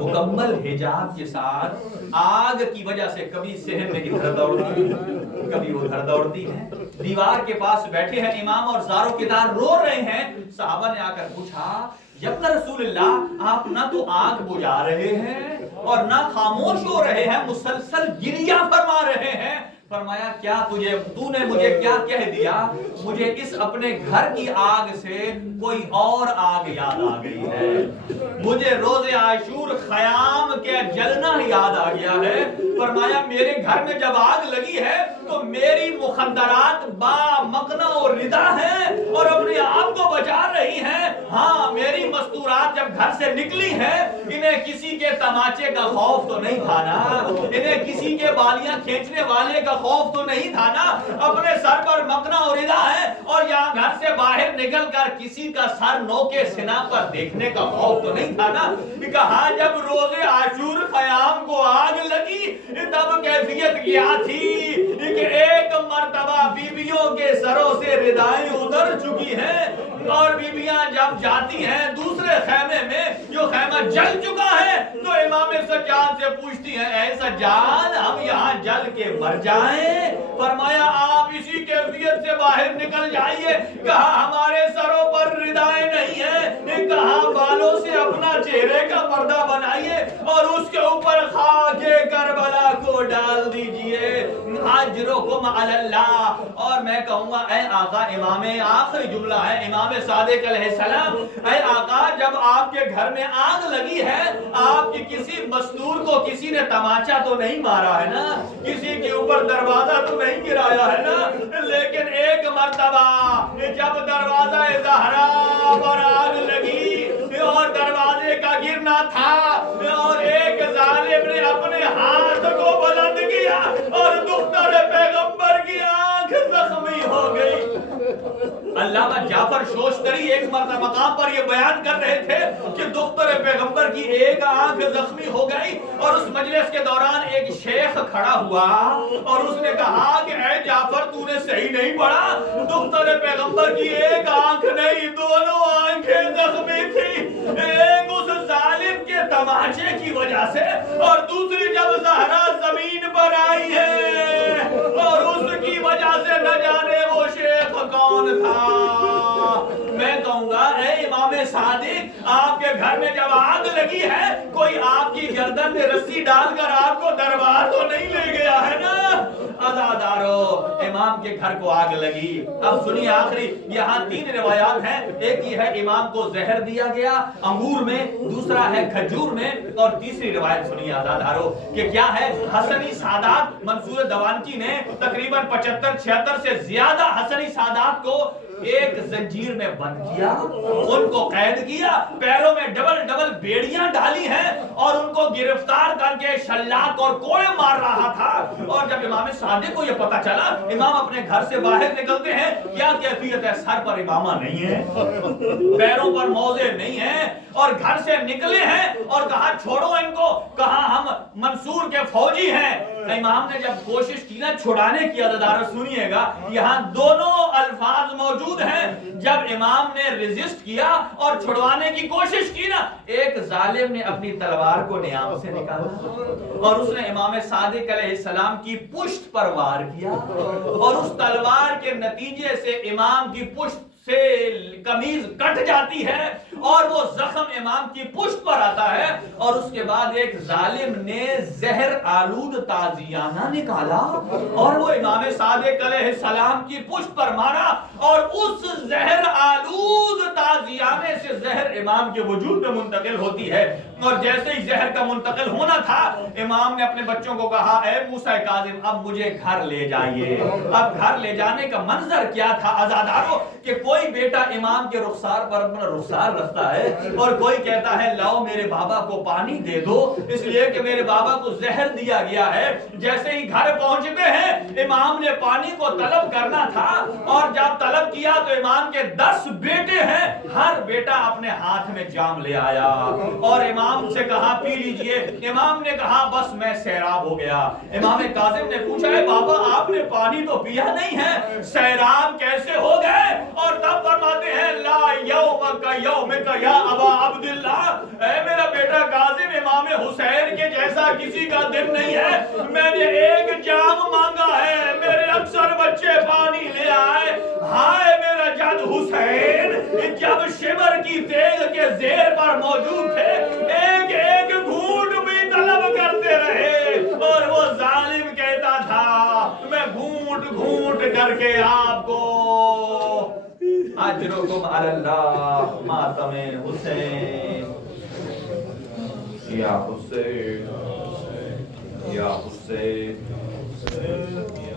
مکمل حجاب کے ساتھ آگ کی وجہ سے کبھی صحن میں ادھر دوڑتی ہیں کبھی ادھر دوڑتی ہیں، دیوار کے پاس بیٹھے ہیں امام اور زاروں کے دار رو رہے ہیں۔ صحابہ نے آ کر پوچھا یبن رسول اللہ، آپ نہ تو آگ بجھا رہے ہیں اور نہ خاموش ہو رہے ہیں، مسلسل گریہ فرما رہے ہیں۔ فرمایا کیا تو نے مجھے کیا کہہ دیا؟ مجھے اس اپنے گھر کی آگ سے کوئی اور آگ یاد آ گئی ہے، مجھے روز عاشور خیام کے جلنا یاد آ گیا ہے۔ فرمایا میرے گھر میں جب آگ لگی ہے تو میری مخدرات با مقنع اور ردا ہیں اور اپنے آپ کو بچا رہی ہیں۔ ہاں میری مستورات جب گھر سے نکلی ہیں، انہیں کسی کے تماچے کا خوف تو نہیں تھا نا، انہیں کسی کے بالیاں کھینچنے والے کا خوف تو نہیں تھا نا، اپنے سر پر مقنع اور ردا ہے اور یہاں گھر سے باہر نکل کر کسی کا سر نو کے سنا پر دیکھنے کا خوف تو نہیں تھا نا۔ کہا جب روز عاشور خیام کو آگ لگی تب کیفیت کیا تھی کہ ایک مرتبہ بیویوں کے سروں سے ردائیں اتر چکی ہیں اور بیویاں جب جاتی ہیں دوسرے خیمے میں، جو خیمہ جل چکا ہے، تو امام سجاد سے پوچھتی ہیں اے سجاد ہم یہاں جل کے مر جائیں؟ فرمایا آپ اسی کیفیت سے باہر نکل جائیے۔ کہا ہمارے سروں پر ردائیں نہیں ہیں، کہا بالوں سے اپنا چہرے کا پردہ بنائیے اور اس کے اوپر خاک کربلا کو ڈال دیجئے، اجرکم علی اللہ۔ اور میں کہوں گا اے آقا، امام آخری جملہ ہے امام صادق علیہ السلام، اے آقا جب آپ کے گھر میں آگ لگی ہے، آپ کی کسی مستور کو کسی نے تماچا تو نہیں مارا ہے نا، کسی کے اوپر دروازہ تو نہیں گرایا ہے نا، لیکن ایک مرتبہ جب دروازہ زہرا پر آگ لگی اور دروازے کا گرنا تھا اور ایک ظالم نے اپنے ہاتھ کو بلند کیا اور دختر پیغمبر کی آنکھ زخمی ہو گئی۔ علامہ جعفر شوشتری ایک مقام پر یہ بیان کر رہے تھے کہ دختر پیغمبر کی ایک آنکھ زخمی ہو گئی اور اس مجلس کے دوران ایک شیخ کھڑا ہوا اور اس نے کہا کہ اے جعفر تو نے صحیح نہیں پڑھا، دختر پیغمبر کی ایک آنکھ نہیں دونوں آنکھیں زخمی تھی، ایک اس ظالم کے تماچے کی وجہ سے اور دوسری جب زہرا زمین پر آئی ہے اور اس کی وجہ سے نہ جانے وہ شیخ کون تھا۔ میں کہوں گا اے امام صادق، آپ کے گھر میں جب آگ لگی ہے کوئی آپ کی گردن میں رسی ڈال کر آپ کو دربار تو نہیں لے گیا ہے نا؟ عزادارو امام کے گھر کو آگ لگی۔ اب سنیے آخری یہاں 3 روایات ہیں، ایک یہ ہے امام کو زہر دیا گیا انگور میں، دوسرا ہے کھجور میں، اور تیسری روایت سنیے عزادارو کہ کیا ہے، حسنی سادات منصور دوانکی نے تقریباً 75-76 سے زیادہ حسنی سادات کو ایک زنجیر میں بند کیا، ان کو قید کیا، پیروں میں ڈبل بیڑیاں ڈالی ہیں اور ان کو گرفتار کر کے شلاق اور کوڑے مار رہا تھا۔ اور جب امام صادق کو یہ پتا چلا، امام اپنے گھر سے باہر نکلتے ہیں، کیا کیفیت ہے، سر پر امامہ نہیں ہے، پیروں پر موزے نہیں ہیں اور گھر سے نکلے ہیں اور کہا چھوڑو ان کو، کہا ہم منصور کے فوجی ہیں۔ امام نے جب کوشش کی نا چھڑانے کی، عزادارو سنیے گا یہاں دونوں الفاظ موجود ہیں، جب امام نے ریزسٹ کیا اور چھڑوانے کی کوشش کی نا، ایک ظالم نے اپنی تلوار کو نیام سے نکالا اور اس نے امام صادق علیہ السلام کی پشت پر وار کیا اور اس تلوار کے نتیجے سے امام کی پشت سے قمیض کٹ جاتی ہے اور وہ زخم امام کی پشت پر آتا ہے، اور اس کے بعد ایک ظالم نے زہر آلود تازیانہ نکالا اور وہ امام صادق علیہ السلام کی پشت پر مارا اور اس زہر آلود تازیانے سے زہر امام کے وجود میں منتقل ہوتی ہے اور جیسے ہی زہر کا منتقل ہونا تھا امام نے اپنے بچوں کو کہا اے موسیٰ کاظم اب مجھے گھر لے جائیے. اب گھر لے جانے کا منظر کیا تھا عزادارو کہ کوئی بیٹا امام کے رخسار پر اپنا رخسار رکھتا ہے اور کوئی کہتا ہے لاؤ میرے بابا کو پانی دے دو اس لیے کہ میرے بابا کو زہر دیا گیا ہے. جیسے ہی گھر پہنچتے ہیں امام نے پانی کو طلب کرنا تھا اور جب طلب کیا تو امام کے 10 بیٹے ہیں, ہر بیٹا اپنے ہاتھ میں جام لے آیا اور امام سے کہا پی لیجئے. امام نے کہا بس میں سیراب ہو گیا. امام کاظم نے پوچھا ہے بابا آپ نے پانی تو پیا نہیں ہے, سیراب کیسے ہو گئے؟ اور تب فرماتے ہیں لا یومک یا ابا عبداللہ, اے میرا بیٹا کاظم امام حسین کے جیسا کسی کا دن نہیں ہے. میں نے ایک جام مانگا ہے, میرے اکثر بچے پانی لے آئے. ہائے میرا جد حسین جب شمر کی تیغ کے زیر پر موجود تھے ایک ایک گھونٹ بھی طلب کرتے رہے اور وہ ظالم کہتا تھا میں گھونٹ گھونٹ کر کے آپ کو اجرکم علی اللہ ماتم حسین یا حسین یا حسین